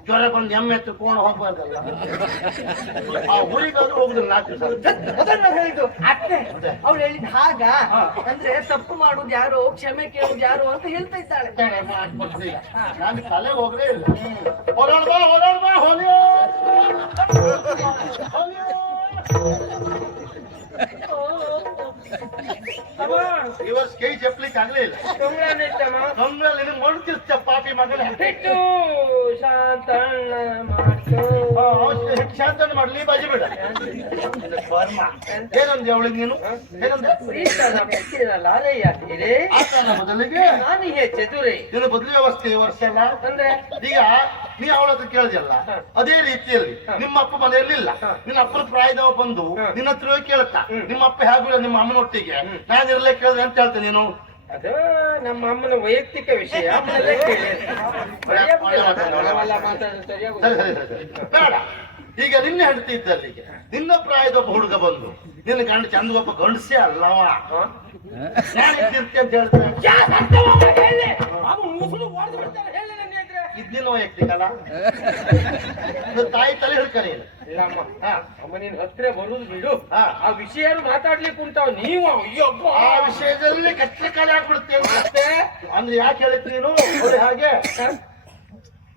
ಜ್ವರ ಬಂದು ಎಮ್ಮೆ ಹತ್ರ ಕೋಣ ಹೋಗ್ಬಾರ್ದಲ್ಲ. ಆ ಊರಿಗಾದ್ರೂ ಹೋಗುದಿಲ್ಲ 4 ದಿವಸ. ಅದನ್ನ ಹೇಳಿದ್ದು. ಅತ್ತೆ ಅವ್ಳು ಹೇಳಿದ್ ಹಾಗ ಅಂದ್ರೆ ತಪ್ಪು ಮಾಡುದು ಯಾರು, ಕ್ಷಮೆ ಕೇಳುದು ಯಾರು ಅಂತ ಹೇಳ್ತಾ ಇದ್ದಾಳೆ. ನಾನು ತಲೆ ಹೋಗ್ಲೇ ಇಲ್ಲ. ಹೊರಾಳ್ ಬಾ ಹೊರಾಳ್ ಬಾ ಹೊಲಿಯೋ ಈ ವರ್ಷ ಕೈ ಚಪ್ಲಿಕ್ಕೆ ಆಗ್ಲೇ ಇಲ್ಲ. ನಮ್ಮಲ್ಲಿ ಮೊಡ್ತಿರ್ತ ಪಾಪಿ ಮಗನ ಹಿಟ್ಟು ಶಾಂತಣ್ಣ ಮಾಡ್ತು. ಶಾಂತಣ್ಣ ಮಾಡ್ಲಿ ಬಾಜಿ ಬೇಡ. ಏನಂದೆ ಅವಳಿಗೆ ನೀನು? ಏನಂದೆ? ಆತನ ಬದಲಿಗೆ ನಾನಿಗೆ ಚತುರೈ ನಿನ್ನ ಬದಲಿ ವ್ಯವಸ್ಥೆ ಈ ವರ್ಷ ಎಲ್ಲ ಅಂದ್ರೆ ಈಗ ನೀ ಅವಳ ಹತ್ರ ಕೇಳಿದಲ್ಲ ಅದೇ ರೀತಿಯಲ್ಲಿ ನಿಮ್ಮ ಅಪ್ಪ ಮನೆಯಲ್ಲಿಲ್ಲ, ನಿನ್ನ ಅಪ್ಪನ ಪ್ರಾಯದವ ಬಂದು ನಿನ್ನ ಹತ್ರ ಹೋಗಿ ಕೇಳುತ್ತಾ ನಿಮ್ಮ ಅಪ್ಪ ಹೇಗಿಲ್ಲ ನಿಮ್ಮ ಅಮ್ಮನೊಟ್ಟಿಗೆ ನಾನಿರಲೇ ಕೇಳಿದೆ ಅಂತ ಹೇಳ್ತೇನೆ. ನೀನು ಅದು ನಮ್ಮ ಅಮ್ಮನ ವೈಯಕ್ತಿಕ ವಿಷಯ. ಸರಿ ಸರಿ ಸರಿ ಬೇಡ. ಈಗ ನಿನ್ನೆ ಹೆಂಡತಿ ಇದ್ದಲ್ಲಿಗೆ ನಿನ್ನ ಪ್ರಾಯದ ಒಬ್ಬ ಹುಡುಗ ಬಂದು ನಿನ್ನ ಗಂಡ ಚಂದ ಒಬ್ಬ ಗಂಡಸೇ ಅಲ್ಲವ ನಾನಿರ್ತಿ ಅಂತ ಹೇಳ್ತೇನೆ. ಇದ್ದಿನ ವೈಯಕ್ತಿಕ ಅಲ್ಲ, ತಾಯಿ ತಲೆ ಹಿಡ್ಕರಿ. ಅಮ್ಮ ನಿನ್ ಹತ್ರ ಬರುದು ಬಿಡು. ಆ ವಿಷಯ ಮಾತಾಡ್ಲಿಕ್ಕೆ ಉಂಟಾವ ನೀವು. ಅಯ್ಯಪ್ಪ, ಆ ವಿಷಯದಲ್ಲಿ ಕಚ್ಚೆ ಕಾಲ ಹಾಕ್ಬಿಡ್ತೇನೆ. ಅಂದ್ರೆ ಯಾಕೆ ಹೇಳಿದ್ ನೀನು? ಹಾಗೆ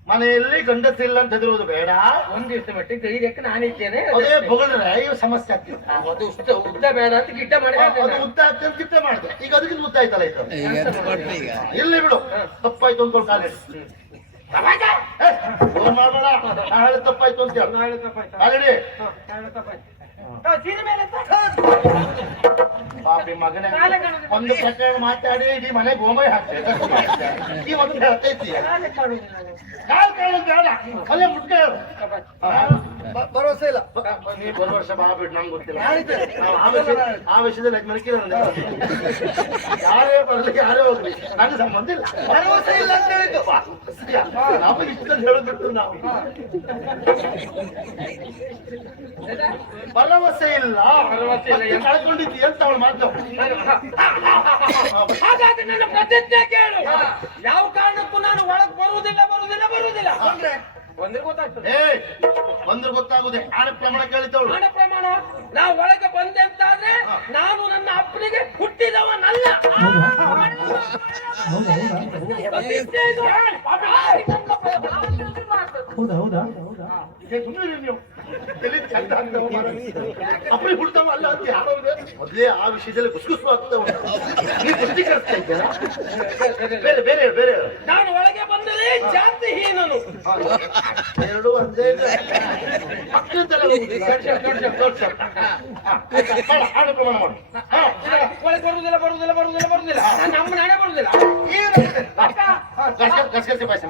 ಮನೆಯಲ್ಲಿ ಗಂಡಸಿಲ್ಲ ಅಂತ ಹೆದರುವುದು ಬೇಡ. ಒಂದ್ ದಿವಸ ಮಟ್ಟಿಗೆ ಧೈರ್ಯಕ್ಕೆ ನಾನಿದ್ದೇನೆ. ಅದೇ ಬೊಗಳ್ರೆ ಇವ್ ಸಮಸ್ಯೆ ಆಗ್ತಿದೆ. ಅದು ಉದ್ದ ಬೇಡ ಅಂತ ಗಿಡ್ಡ ಮಾಡಿ ಅದು ಉದ್ದ ಆಗ್ತದೆ ಅಂತ ಗಿಟ್ಟ ಮಾಡಿದೆ. ಈಗ ಅದಕ್ಕಿಂತ ಉದ್ದ ಆಯ್ತಲ್ಲ ಇದು. ಇಲ್ಲಿ ಬಿಡು, ತಪ್ಪಾಯ್ತು ಅಂತ ಕಾಲೇಜ್ ಮಾಡಬೇಡ. ನಾ ಹೇಳಿದ ತಪ್ಪಾಯ್ತು ಅಂತ ಹೇಳಿ ಆಲ್ರೆಡಿ ಪಾಪಿ ಮಗನೇ ಒಂದು ಪ್ರಕರಣ ಮಾತಾಡಿ ಇಡೀ ಮನೆ ಗೋಮಯ ಹಾಕ್ತೇವೆ. ಈ ಒಂದು ಹೇಳ್ತೈತಿ ಕಾಲ್ ಕಾಳು ಬೇಡ, ಅಲ್ಲೇ ಮುಟ್ಕ ಭರವಸೆ ಇಲ್ಲ. ನೀ ಬರೋ ವರ್ಷ ಬಾ ಬಿಟ್ಟು ನಮ್ಗೆ ಗೊತ್ತಿಲ್ಲ. ಆ ವಿಷಯದಲ್ಲಿ ಯಾರೇ ಬರ್ಲಿ ಯಾರೇ ಹೋಗ್ಲಿ ನಂಗೆ ಸಂಬಂಧ ಇಲ್ಲ. ಭರವಸೆ ಇಲ್ಲ ಅಂತ ಹೇಳಿದ್ದು. ನಮಗೆ ಇಷ್ಟೊಂದು ಹೇಳೋದ್ಬಿಟ್ಟು ನಾವು ಭರವಸೆ ಇಲ್ಲ ಕಳ್ಕೊಂಡಿದ್ದಿ ಅಂತ ಅವಳು ಮಾತು. ಹಾಗಾದ್ರೆ ನನ್ನ ಪ್ರತಿಜ್ಞೆ ಕೇಳು. ಯಾವ ಕಾರಣಕ್ಕೂ ನಾನು ಒಳಗ್ ಬರುವುದಿಲ್ಲ ಬರುವುದಿಲ್ಲ ಬರುವುದಿಲ್ಲ ಅಂದ್ರೆ ಒಂದ್ರೆ ಗೊತ್ತಾಗ್ತದೆ. ಬಂದ್ರೆ ಗೊತ್ತಾಗುದೇ. ಹಣ ಪ್ರಮಾಣ ಕೇಳಿದ್ದವಳು. ಹಣ ಪ್ರಮಾಣ ನಾವು ಒಳಗೆ ಬಂದೆ ಅಂತಾದ್ರೆ ನಾನು ನನ್ನ ಅಪ್ಪನಿಗೆ ಹುಟ್ಟಿದವನಲ್ಲ. ಅಪ್ಪನಿಗೆ ಹುಡ್ತಾವ ಅಲ್ಲ ಅಂತ ಮೊದಲೇ ಆ ವಿಷಯದಲ್ಲಿ ಗುಸ್ಗುಸು ಆಗ್ತಾ ಉಂಟು. ನೀವು ಪುಷ್ಟೀಕರಿಸ್ತಾ ಇದ್ದೀರಾ? ಬೇರೆ ಬೇರೆ ಬೇರೆ ನಾನು ಒಳಗೆ ಬಂದರೆ ಜಾತಿಹೀನನು. ಎರಡು ಒಂದೇ ಹಣ ಪ್ರಮಾಣ ಮಾಡು. ಒಳಗೆ ಬರುವುದಿಲ್ಲ ಬರುವುದಿಲ್ಲ ಬರುವುದಿಲ್ಲ ಬರುವುದಿಲ್ಲ. ನಮ್ಮ ನಾಳೆ ಬರುವುದಿಲ್ಲ. ಗಸಗಸೆ ಪಾಯಸ